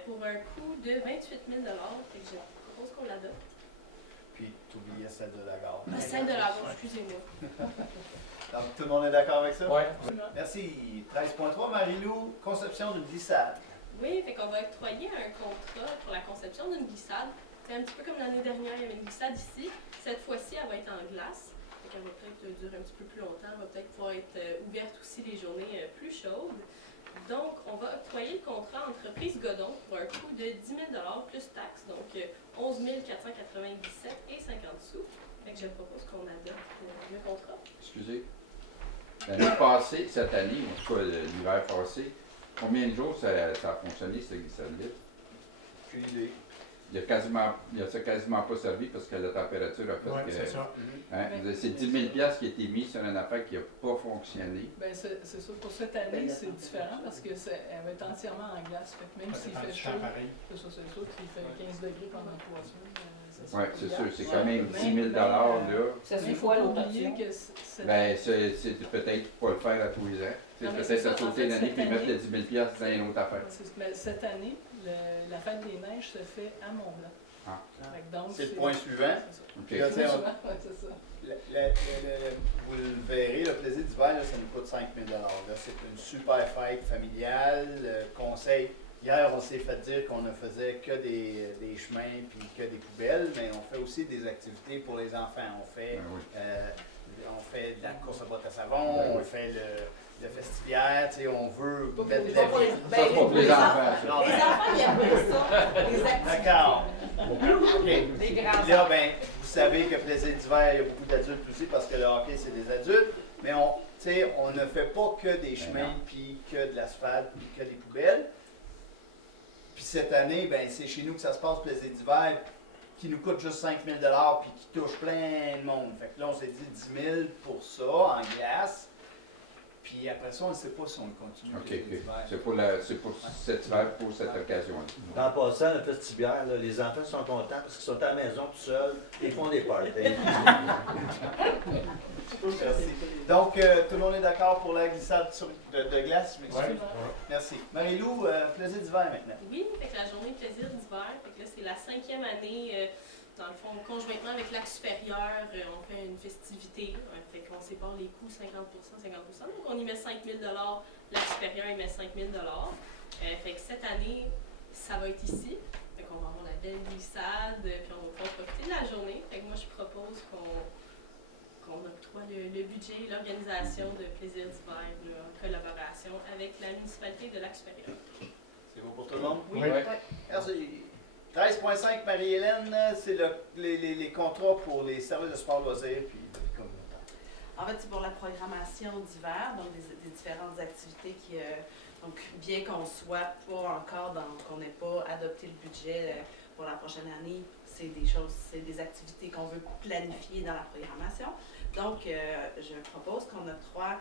pour un coût de 28 000 $. Fait que je propose qu'on l'adopte. Puis, t'oubliais celle de la gare. Celle de la gare, excusez-moi. Donc, tout le monde est d'accord avec ça? Oui. Merci. 13.3, Marie-Lou, conception d'une glissade. Oui, fait qu'on va octroyer un contrat pour la conception d'une glissade. C'est un petit peu comme l'année dernière, il y avait une glissade ici. Cette fois-ci, elle va être en glace. Fait qu'elle va peut-être durer un petit peu plus longtemps. Elle va peut-être pouvoir être ouverte aussi les journées plus chaudes. Donc, on va octroyer le contrat entreprise Godon pour un coût de 10 000 plus taxes, donc 11 497 et 50 sous. Fait que je propose qu'on adopte le contrat. Excusez. L'année passée, cette année, en tout cas l'hiver passé, combien de jours ça a fonctionné, cette glissade-là? Aucune idée. Il a quasiment pas servi parce que la température a fait que... c'est ça. Hein, c'est 10 000 $ qui a été mis sur une affaire qui n'a pas fonctionné. Ben c'est ça. Pour cette année, c'est différent parce que elle va être entièrement en glace. Fait que même s'il fait chaud, c'est sûr qu'il fait 15 degrés pendant 3 semaines. Oui, c'est sûr. C'est quand même 10 000 $. Là. Ça Il faut pas oublier que c'est peut-être pas le faire à tous les ans. C'est peut-être à sauter une année puis mettre les 10 000 $ dans une autre affaire. Mais cette année, la fête des neiges se fait à Mont-Blanc. Ah. C'est le point suivant. Okay. Là, C'est ça. Vous le verrez, le plaisir d'hiver, là, ça nous coûte 5 000 $. C'est une super fête familiale. Conseil, hier, on s'est fait dire qu'on ne faisait que des chemins puis que des poubelles, mais on fait aussi des activités pour les enfants. On fait de la course à boîte à savon, on fait le festivière, tu sais, on veut mettre de la vie. Pas pour les enfants. Les enfants, ils aiment ça, les activités. D'accord. OK. Les grands Puis là, ben, vous savez que plaisir d'hiver, il y a beaucoup d'adultes aussi parce que le hockey, c'est des adultes. Mais on ne fait pas que des chemins, puis que de l'asphalte, puis que des poubelles. Puis cette année, ben, c'est chez nous que ça se passe, plaisir d'hiver, qui nous coûte juste 5 000 $, puis qui touche plein de monde. Fait que là, on s'est dit 10 000 pour ça, en glace. Puis après ça, on ne sait pas si on le continue. OK. C'est pour cet hiver, pour cette occasion-là. En passant, le festivière, là, les enfants sont contents parce qu'ils sont à la maison tout seuls et font des parties. Merci. Donc, tout le monde est d'accord pour la glissade de glace? Ouais. Merci. Marie-Lou, plaisir d'hiver maintenant. Oui, fait que la journée de plaisir d'hiver, fait que là, c'est la 5e année. Dans le fond, conjointement avec Lac Supérieur, on fait une festivité. Fait qu'on sépare les coûts 50%, 50%. Donc, on y met 5 000 $. Lac Supérieur, il met 5 000 $. Fait que cette année, ça va être ici. Fait qu'on va avoir la belle glissade, puis on va pouvoir profiter de la journée. Fait que moi, je propose qu'on octroie le budget et l'organisation de Plaisir d'hiver en collaboration avec la municipalité de Lac Supérieur. C'est bon pour tout le monde? Oui. Merci. 13.5, Marie-Hélène, c'est les contrats pour les services de sport loisirs puis de vie communautaire. En fait, c'est pour la programmation d'hiver, donc des différentes activités qui, donc bien qu'on soit pas encore qu'on n'ait pas adopté le budget pour la prochaine année, c'est des activités qu'on veut planifier dans la programmation. Donc, je propose qu'on octroie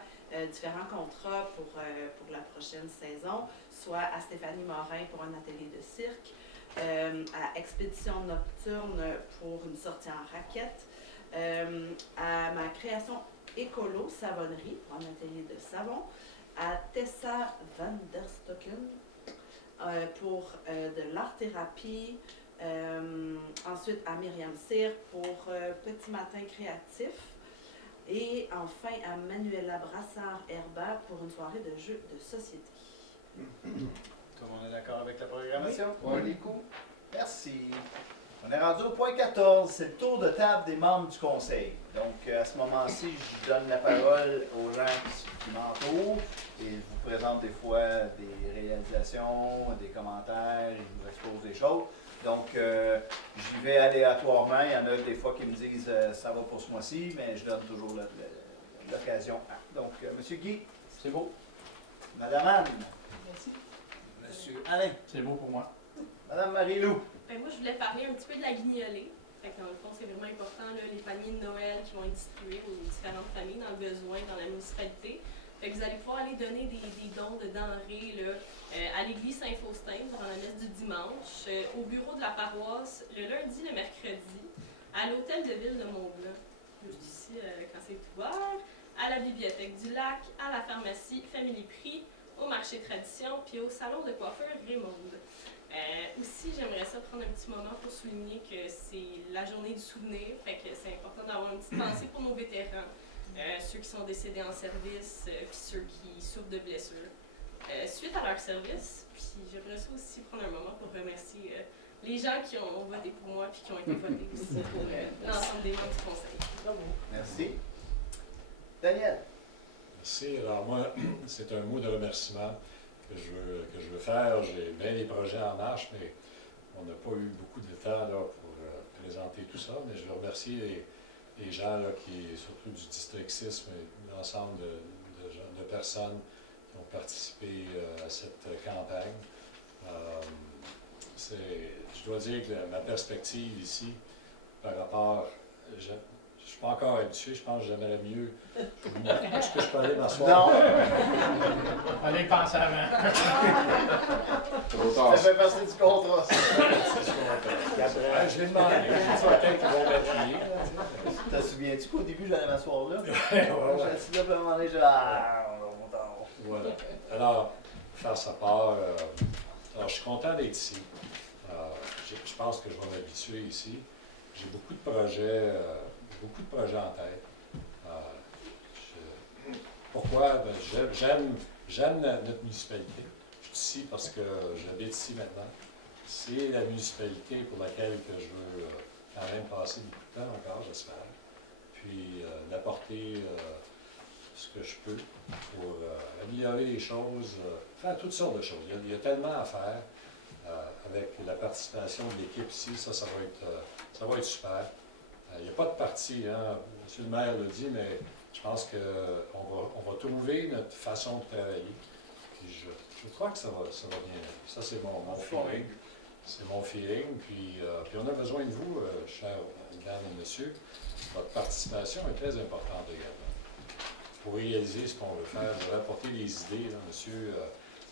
différents contrats pour la prochaine saison, soit à Stéphanie Morin pour un atelier de cirque, à Expédition Nocturne pour une sortie en raquette, à ma création écolo savonnerie pour un atelier de savon, à Tessa van der Stocken pour de l'art-thérapie, ensuite à Myriam Cyr pour Petit Matin Créatif et enfin à Manuela Brassard-Herba pour une soirée de jeux de société. Tout le monde est d'accord avec la programmation? Oui. Les coups? Merci. On est rendu au point 14, c'est le tour de table des membres du conseil. Donc, à ce moment-ci, je donne la parole aux gens qui m'entourent et je vous présente des fois des réalisations, des commentaires, ils nous exposent des choses. Donc, j'y vais aléatoirement. Il y en a des fois qui me disent ça va pour ce mois-ci, mais je donne toujours l'occasion. Donc, M. Guy. C'est beau. Madame Anne. Merci. Monsieur Alain. C'est beau pour moi. Madame Marie-Lou. Ben, moi, je voulais parler un petit peu de la guignolée. Fait que dans le fond, c'est vraiment important, là, les paniers de Noël qui vont être distribués aux différentes familles dans le besoin dans la municipalité. Fait que vous allez pouvoir aller donner des dons de denrées là, à l'église Saint-Faustin durant la messe du dimanche, au bureau de la paroisse le lundi, le mercredi, à l'hôtel de ville de Mont-Blanc, juste ici quand c'est ouvert, à la bibliothèque du Lac, à la pharmacie Family Prix, au marché Tradition, puis au salon de coiffeur Raymonde. Aussi, j'aimerais ça prendre un petit moment pour souligner que c'est la journée du souvenir, fait que c'est important d'avoir une petite pensée pour nos vétérans, ceux qui sont décédés en service, puis ceux qui souffrent de blessures. suite à leur service. Puis j'aimerais ça aussi prendre un moment pour remercier les gens qui ont voté pour moi puis qui ont été votés aussi pour l'ensemble des membres du conseil. Merci. Daniel. Merci. Alors moi, c'est un mot de remerciement que je veux faire. J'ai bien des projets en marche, mais on n'a pas eu beaucoup de temps là, pour présenter tout ça. Mais je veux remercier les gens là, surtout du district 6, mais l'ensemble de personnes qui ont participé à cette campagne. Je dois dire que ma perspective ici, par rapport, je ne suis pas encore habitué, je pense que j'aimerais mieux. Est-ce que je peux aller m'asseoir? Non! Allez, penser avant. Trop tard. Ça fait partie du contrat, ça. Je l'ai demandé, j'ai dit à quelqu'un qui vont m'appuyer. Te souviens-tu qu'au début, j'allais m'asseoir là? Ouais. J'ai assis là, puis à un moment donné, Voilà. Alors, faire sa part, alors je suis content d'être ici. Je pense que je vais m'habituer ici. J'ai beaucoup de projets en tête. Pourquoi? Ben, j'aime notre municipalité. Je suis ici parce que j'habite ici maintenant. C'est la municipalité pour laquelle que je veux quand même passer beaucoup de temps encore, j'espère. Puis d'apporter ce que je peux pour améliorer les choses, faire toutes sortes de choses. Il y a tellement à faire avec la participation de l'équipe ici, ça va être super. Il n'y a pas de parti, hein? Monsieur le maire l'a dit, mais je pense qu'on va trouver notre façon de travailler. Puis je crois que ça va bien aller. Ça, c'est mon feeling. C'est mon feeling. Puis on a besoin de vous, chers mesdames et messieurs. Votre participation est très importante également. Pour réaliser ce qu'on veut faire, vous avez apporté des idées, là, monsieur.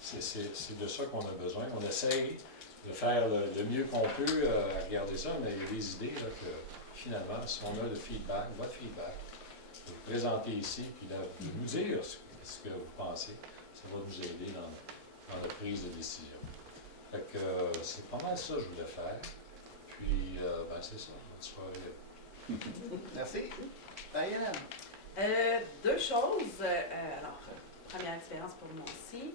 C'est de ça qu'on a besoin. On essaye de faire le mieux qu'on peut à regarder ça, mais il y a des idées là, que finalement, si on a le feedback, votre feedback, de vous présenter ici, puis de nous dire ce que vous pensez, ça va nous aider dans la prise de décision. Fait que c'est pas mal ça que je voulais faire. Puis, ben c'est ça, notre soirée. Merci. Diane. Deux choses. Alors, première expérience pour moi aussi.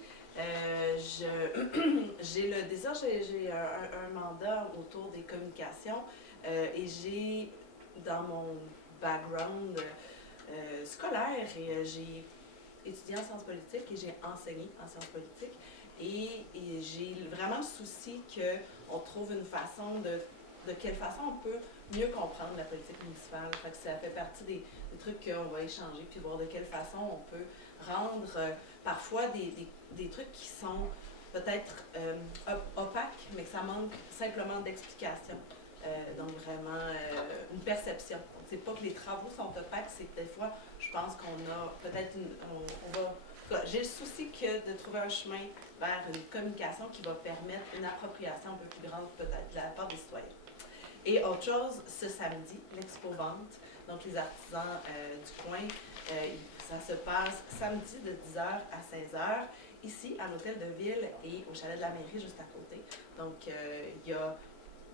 J'ai le désir, j'ai un mandat autour des communications et j'ai dans mon background scolaire et j'ai étudié en sciences politiques et j'ai enseigné en sciences politiques et j'ai vraiment le souci qu'on trouve une façon de quelle façon on peut mieux comprendre la politique municipale. Fait que ça fait partie des trucs qu'on va échanger puis voir de quelle façon on peut rendre parfois des trucs qui sont peut-être opaques, mais que ça manque simplement d'explication. Donc vraiment une perception. Donc c'est pas que les travaux sont opaques, c'est que des fois, je pense qu'on a peut-être j'ai le souci de trouver un chemin vers une communication qui va permettre une appropriation un peu plus grande peut-être de la part des citoyens. Et autre chose, ce samedi, l'expo-vente, donc les artisans du coin, ça se passe samedi de 10h à 16h, ici à l'hôtel de ville et au chalet de la mairie juste à côté. Donc il y a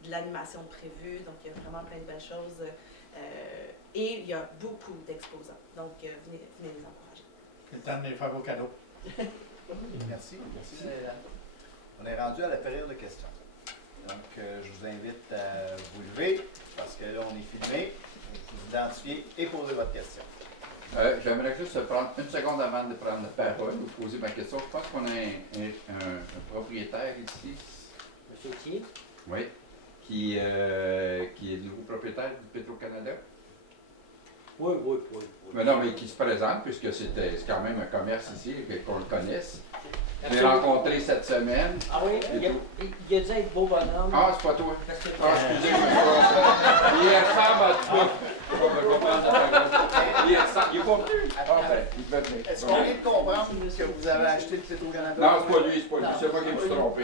de l'animation prévue, donc il y a vraiment plein de belles choses et il y a beaucoup d'exposants. Donc venez les encourager. C'est le temps de les faire vos cadeaux. Merci. On est rendu à la période de questions. Donc, je vous invite à vous lever, parce que là, on est filmé. Vous identifier et poser votre question. J'aimerais juste prendre une seconde avant de prendre la parole ou poser ma question. Je pense qu'on a un propriétaire ici. Monsieur qui? Oui. Qui est le nouveau propriétaire du Petro-Canada. Oui. Mais non, mais qui se présente, puisque c'est quand même un commerce ici, qu'on le connaisse. Je l'ai rencontré cette semaine. Ah oui? Il a dit être beau bonhomme. Ah, c'est pas toi. Ah, excusez, je me suis il ressemble à toi. Il est pas venu. Il peut venir. Est-ce qu'on vient de comprendre que vous avez acheté le Petro-Canada? Non, c'est pas lui, c'est moi qui me suis trompé.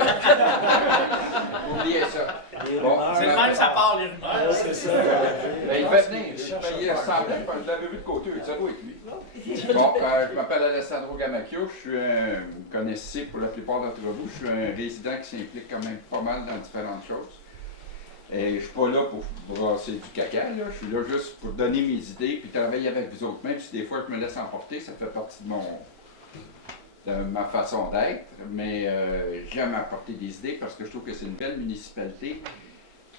Oubliez ça. Bon, c'est le même que ça part, les rumeurs. C'est ça. Il va venir. Il ressemblait, je l'avais vu de côté, ça doit être lui. Bon, je m'appelle Alessandro Gamacchio, je suis vous connaissez pour la plupart d'entre vous, je suis un résident qui s'implique quand même pas mal dans différentes choses. Et je suis pas là pour brasser du caca, là. Je suis là juste pour donner mes idées puis travailler avec vous autres. Même si des fois je me laisse emporter, ça fait partie de de ma façon d'être, mais j'aime apporter des idées parce que je trouve que c'est une belle municipalité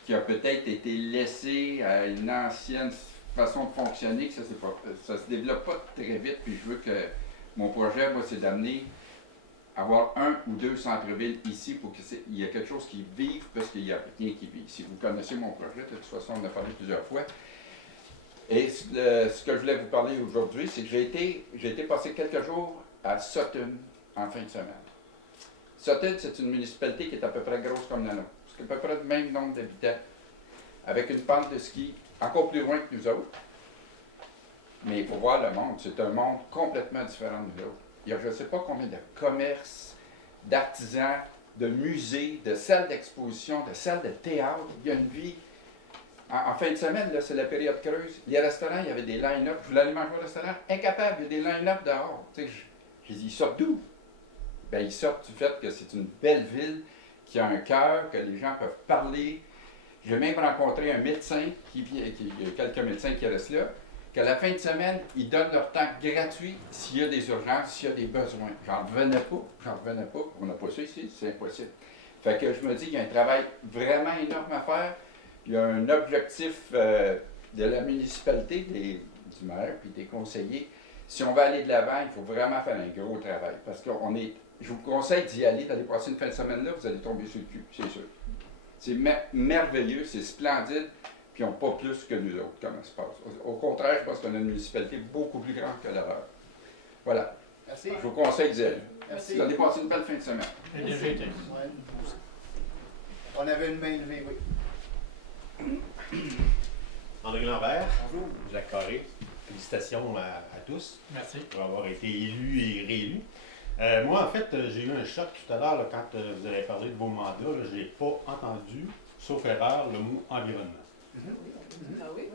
qui a peut-être été laissée à une ancienne façon de fonctionner, que ça se développe pas très vite, puis je veux que mon projet, moi, c'est d'amener avoir un ou deux centres-villes ici pour qu'il y ait quelque chose qui vive parce qu'il n'y a rien qui vit. Si vous connaissez mon projet, de toute façon, on en a parlé plusieurs fois. Et ce que je voulais vous parler aujourd'hui, c'est que j'ai été passer quelques jours à Sutton en fin de semaine. Sutton, c'est une municipalité qui est à peu près grosse comme la nôtre. C'est à peu près le même nombre d'habitants, avec une pente de ski encore plus loin que nous autres. Mais il faut voir le monde. C'est un monde complètement différent de nous autres. Il y a je ne sais pas combien de commerces, d'artisans, de musées, de salles d'exposition, de salles de théâtre. Il y a une vie. En fin de semaine, là, c'est la période creuse. Les restaurants, il y avait des line-up. Je voulais aller manger au restaurant. Incapable, il y a des line-up dehors. Tu sais, j'ai dit, ils sortent d'où? Bien, ils sortent du fait que c'est une belle ville, qui a un cœur, que les gens peuvent parler. J'ai même rencontré un médecin, il y a quelques médecins qui restent là, qu'à la fin de semaine, ils donnent leur temps gratuit s'il y a des urgences, s'il y a des besoins. J'en revenais pas. On n'a pas ça ici, c'est impossible. Fait que je me dis qu'il y a un travail vraiment énorme à faire. Il y a un objectif de la municipalité, du maire puis des conseillers. Si on veut aller de l'avant, il faut vraiment faire un gros travail. Parce que je vous conseille d'y aller, d'aller passer une fin de semaine là, vous allez tomber sur le cul, c'est sûr. C'est merveilleux, c'est splendide. Puis ils n'ont pas plus que nous autres, comment ça se passe. Au contraire, je pense qu'on a une municipalité beaucoup plus grande que la leur. Voilà. Merci. Je vous conseille d'y aller. Merci. Vous allez passer une belle fin de semaine. On avait une main levée, oui. André Lambert. Bonjour. Jacques Carré. Félicitations à tous. Merci. Pour avoir été élu et réélu. Moi, en fait, j'ai eu un choc tout à l'heure là, quand vous avez parlé de vos mandats. Je n'ai pas entendu, sauf erreur, le mot environnement. Ah oui?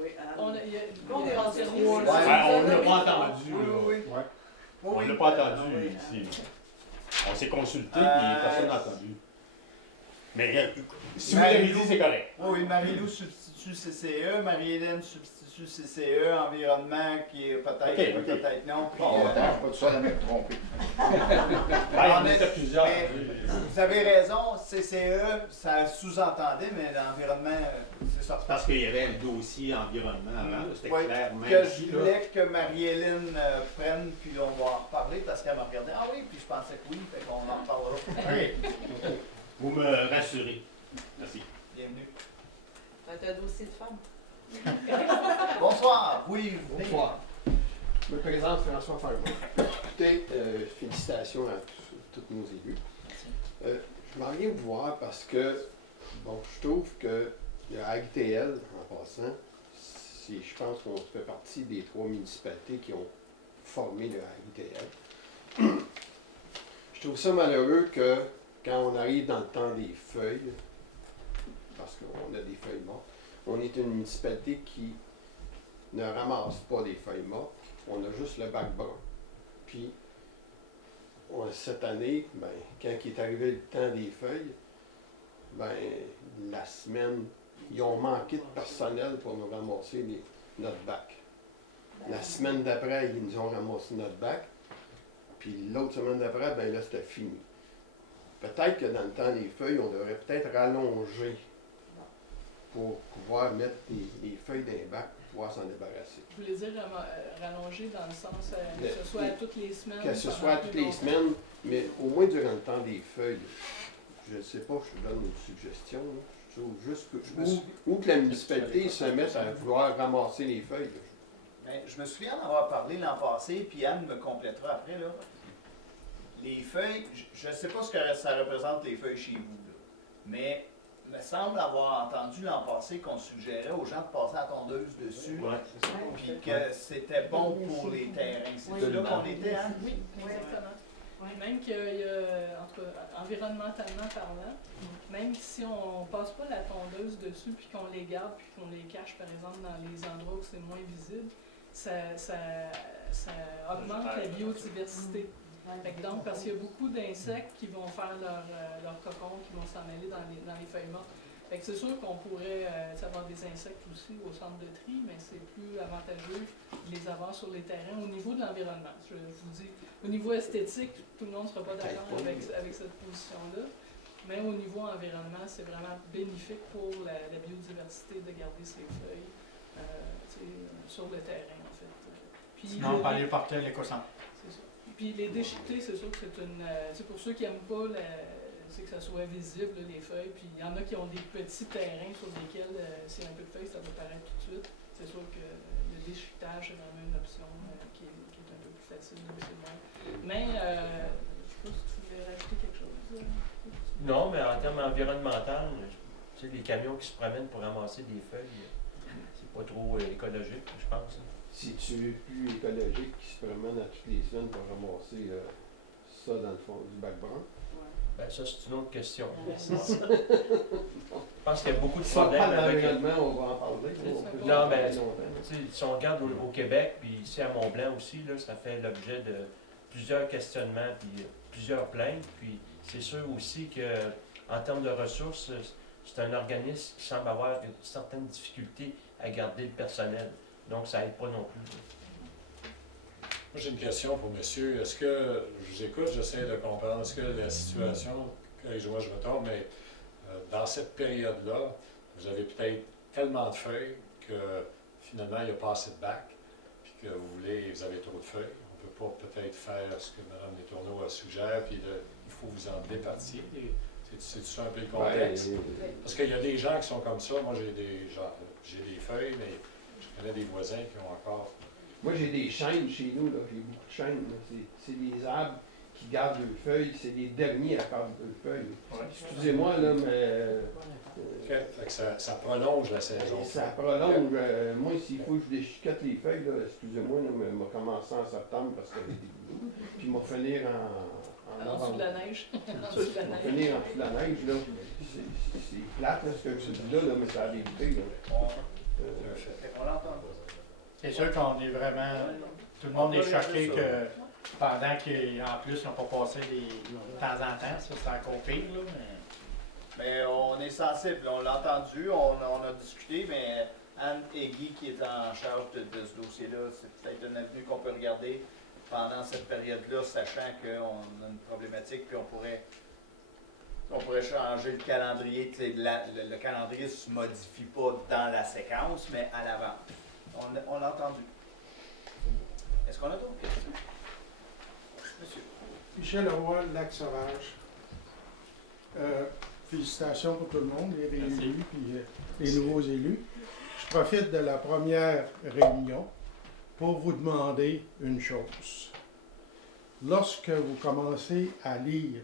oui. On ne l'a pas entendu. Oui. On ne l'a pas entendu ici. On s'est consulté et personne n'a entendu. Mais si vous l'avez dit, c'est correct. Oui, Marie-Lou substitue CCE, Marie-Hélène substitue CCE, environnement qui est peut-être peut-être non. Puis, Bon, attends, je suis pas tout seul à me tromper. Vous avez raison, CCE, ça sous-entendait, mais l'environnement, c'est ça. Parce qu'il y avait un dossier environnement avant, c'était clair. Que je voulais que Marie-Hélène prenne, puis on va en reparler, parce qu'elle m'a regardé. Ah oui, puis je pensais que oui, fait qu'on en reparlera. OK. Vous me rassurez. Merci. Bienvenue. C'est un dossier de femmes. Bonsoir. Oui, bonsoir. Je me présente François Farmer. Écoutez, félicitations à tous nos élus. Je m'en viens vous voir parce que, bon, je trouve que le AITL, en passant, je pense qu'on fait partie des 3 municipalités qui ont formé le AITL. Je trouve ça malheureux que quand on arrive dans le temps des feuilles, parce qu'on a des feuilles mortes, on est une municipalité qui ne ramasse pas des feuilles mortes, on a juste le bac brun. Puis, cette année, ben, quand il est arrivé le temps des feuilles, ben, la semaine, ils ont manqué de personnel pour nous ramasser notre bac. La semaine d'après, ils nous ont ramassé notre bac. Puis l'autre semaine d'après, ben là, c'était fini. Peut-être que dans le temps des feuilles, on devrait peut-être rallonger pour pouvoir mettre les feuilles d'un bac pour pouvoir s'en débarrasser. Vous voulez dire rallonger dans le sens que ce soit à toutes les semaines? Que ce soit à toutes les semaines, mais au moins durant le temps des feuilles. Je ne sais pas, je vous donne une suggestion. Là. Je trouve juste que, ou que la municipalité se mette à vouloir ramasser les feuilles. Ben, je me souviens d'en avoir parlé l'an passé, puis Anne me complétera après. Là. Les feuilles, je ne sais pas ce que ça représente les feuilles chez vous, là, mais il me semble avoir entendu l'an passé qu'on suggérait aux gens de passer à la tondeuse dessus, puis que c'était bon pour les terrains. C'est là qu'on était, hein? Oui, exactement. Même qu'il y a, en tout cas, environnementalement parlant, même si on ne passe pas la tondeuse dessus, puis qu'on les garde, puis qu'on les cache, par exemple, dans les endroits où c'est moins visible, ça augmente la biodiversité. Donc, parce qu'il y a beaucoup d'insectes qui vont faire leur cocon, qui vont s'en aller dans les feuilles mortes. Fait que c'est sûr qu'on pourrait avoir des insectes aussi au centre de tri, mais c'est plus avantageux de les avoir sur les terrains au niveau de l'environnement. Je vous dis, au niveau esthétique, tout le monde ne sera pas d'accord avec cette position-là, mais au niveau environnement, c'est vraiment bénéfique pour la biodiversité de garder ces feuilles sur le terrain, en fait. Puis sinon, on peut aller porter à l'éco-centre. C'est ça. Puis les déchiquetés, c'est sûr que c'est une... c'est pour ceux qui n'aiment pas que ça soit visible, là, les feuilles. Puis il y en a qui ont des petits terrains sur lesquels, s'il y a un peu de feuilles, ça va paraître tout de suite. C'est sûr que le déchiquetage, c'est vraiment une option qui est un peu plus facile aussi. Mais, je sais pas si tu voulais rajouter quelque chose. Non, mais en termes environnementaux, tu sais, les camions qui se promènent pour ramasser des feuilles, c'est pas trop écologique, je pense. Si tu es plus écologique, qui se promène à toutes les semaines pour ramasser ça dans le fond du bac brun? Ben ça, c'est une autre question. Je pense qu'il y a beaucoup de Ça, problèmes avec... on va en parler. Non, mais si on regarde au Québec, puis ici à Mont-Blanc aussi, là, ça fait l'objet de plusieurs questionnements, puis plusieurs plaintes. Puis c'est sûr aussi qu'en termes de ressources, c'est un organisme qui semble avoir certaines difficultés à garder le personnel. Donc ça aide pas non plus. Moi, j'ai une question pour monsieur. Est-ce que, je vous écoute, j'essaie de comprendre, est-ce que la situation, corrigez-moi, je me trompe, mais dans cette période-là, vous avez peut-être tellement de feuilles que finalement, il n'y a pas assez de bacs, puis que vous avez trop de feuilles. On ne peut pas peut-être faire ce que Mme Letourneau suggère, puis il faut vous en départir. C'est ça un peu le contexte? Parce qu'il y a des gens qui sont comme ça. Moi, j'ai des feuilles, mais je connais des voisins qui ont encore... Moi, j'ai des chênes chez nous, là. J'ai beaucoup de chênes. C'est des arbres qui gardent leurs feuilles. C'est les derniers à perdre leurs feuilles. Ouais. Excusez-moi, là, mais... Fait que ça prolonge la saison. Ça prolonge. Moi, s'il faut que je déchiquette les feuilles, là, excusez-moi, là, mais m'a commencé en septembre parce qu'il y avait des boulots. Puis m'a finir en dessous de la neige. En dessous de la neige, là. C'est plate, là, ce que je dis là, mais ça a des bouteilles, là. On l'entend. C'est sûr qu'on est vraiment... Tout le monde est choqué que pendant qu'en plus, ils n'ont pas passé de temps en temps, ça c'est encore pire, là. Mais on est sensible, on l'a entendu, on a discuté, mais Anne et Guy qui est en charge de ce dossier-là, c'est peut-être une avenue qu'on peut regarder pendant cette période-là, sachant qu'on a une problématique, puis on pourrait changer le calendrier. Le calendrier ne se modifie pas dans la séquence, mais à l'avant. On l'a entendu. Est-ce qu'on a d'autres questions? Monsieur. Michel Leroy, Lac Sauvage. Félicitations pour tout le monde, les réélus et les nouveaux élus. Je profite de la première réunion pour vous demander une chose. Lorsque vous commencez à lire,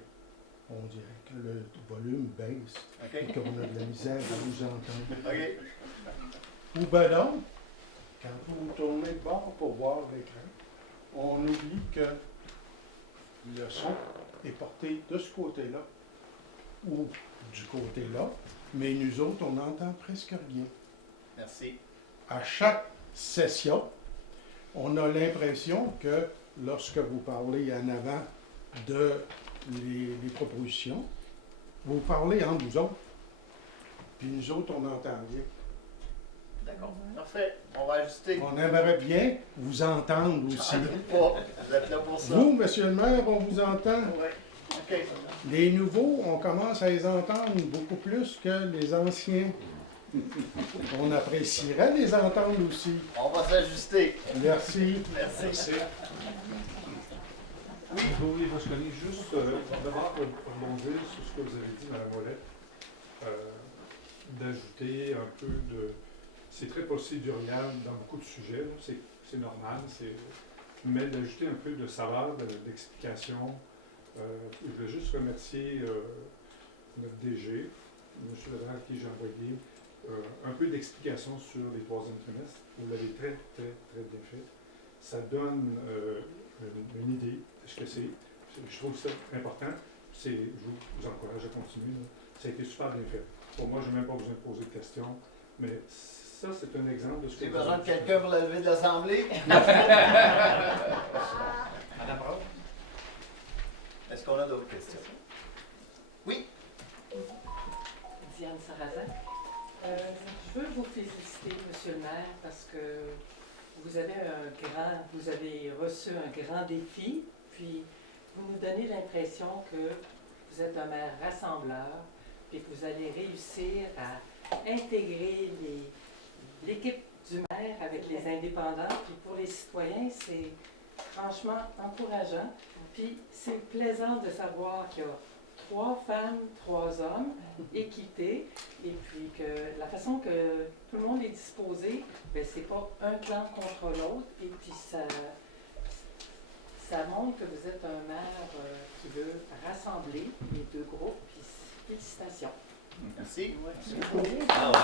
on dirait que le volume baisse et qu'on a de la misère à vous entendre. Ou ben donc, quand vous tournez de bord pour voir l'écran, on oublie que le son est porté de ce côté-là ou du côté-là, mais nous autres, on n'entend presque rien. Merci. À chaque session, on a l'impression que lorsque vous parlez en avant de les propositions, vous parlez entre vous autres, puis nous autres, on entend bien. D'accord. Parfait. On va ajuster. On aimerait bien vous entendre aussi. Vous êtes là pour ça. Vous, monsieur le maire, on vous entend. Oui. OK. Les nouveaux, on commence à les entendre beaucoup plus que les anciens. On apprécierait les entendre aussi. On va s'ajuster. Merci. Merci. Oui, moi je connais juste d'abord rebondir sur ce que vous avez dit, Mme Ouellette, d'ajouter un peu de... C'est très procédurial dans beaucoup de sujets, c'est normal, mais d'ajouter un peu de saveur, d'explication. Je veux juste remercier notre DG, M. Leblanc, à qui j'ai envoyé un peu d'explication sur les troisièmes trimestres. Vous l'avez très, très, très bien fait. Ça donne une idée de ce que c'est. Je trouve ça important. Je vous encourage à continuer. Là. Ça a été super bien fait. Pour moi, je n'ai même pas besoin de poser de questions, mais ça, c'est un exemple de ce que... J'ai besoin de quelqu'un pour la levée de l'Assemblée? Madame Braun? Est-ce qu'on a d'autres questions? Oui? Diane Sarrazin. Je veux vous féliciter, Monsieur le maire, parce que vous avez reçu un grand défi, puis vous nous donnez l'impression que vous êtes un maire rassembleur, puis que vous allez réussir à intégrer l'équipe du maire avec les indépendants, puis pour les citoyens, c'est franchement encourageant. Puis c'est plaisant de savoir qu'il y a 3 femmes, 3 hommes, équité, et puis que la façon que tout le monde est disposé, ben c'est pas un clan contre l'autre, et puis ça montre que vous êtes un maire qui veut rassembler les 2 groupes, puis félicitations. Merci. Merci. Ah ouais.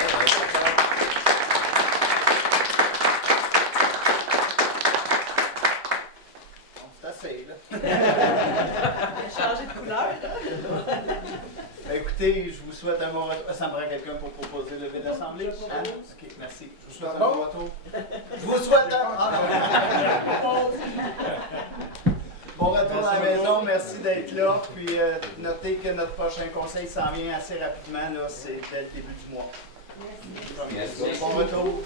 C'est assez, là. Changer de couleur, là. Ben, écoutez, je vous souhaite un bon retour. Ça me prend quelqu'un pour proposer le lever d'assemblée? Anne? OK, merci. Je vous souhaite un bon retour. Je vous souhaite bon retour à la maison. Merci d'être là. Puis notez que notre prochain conseil s'en vient assez rapidement. C'est dès le début du mois. Merci. Bon retour.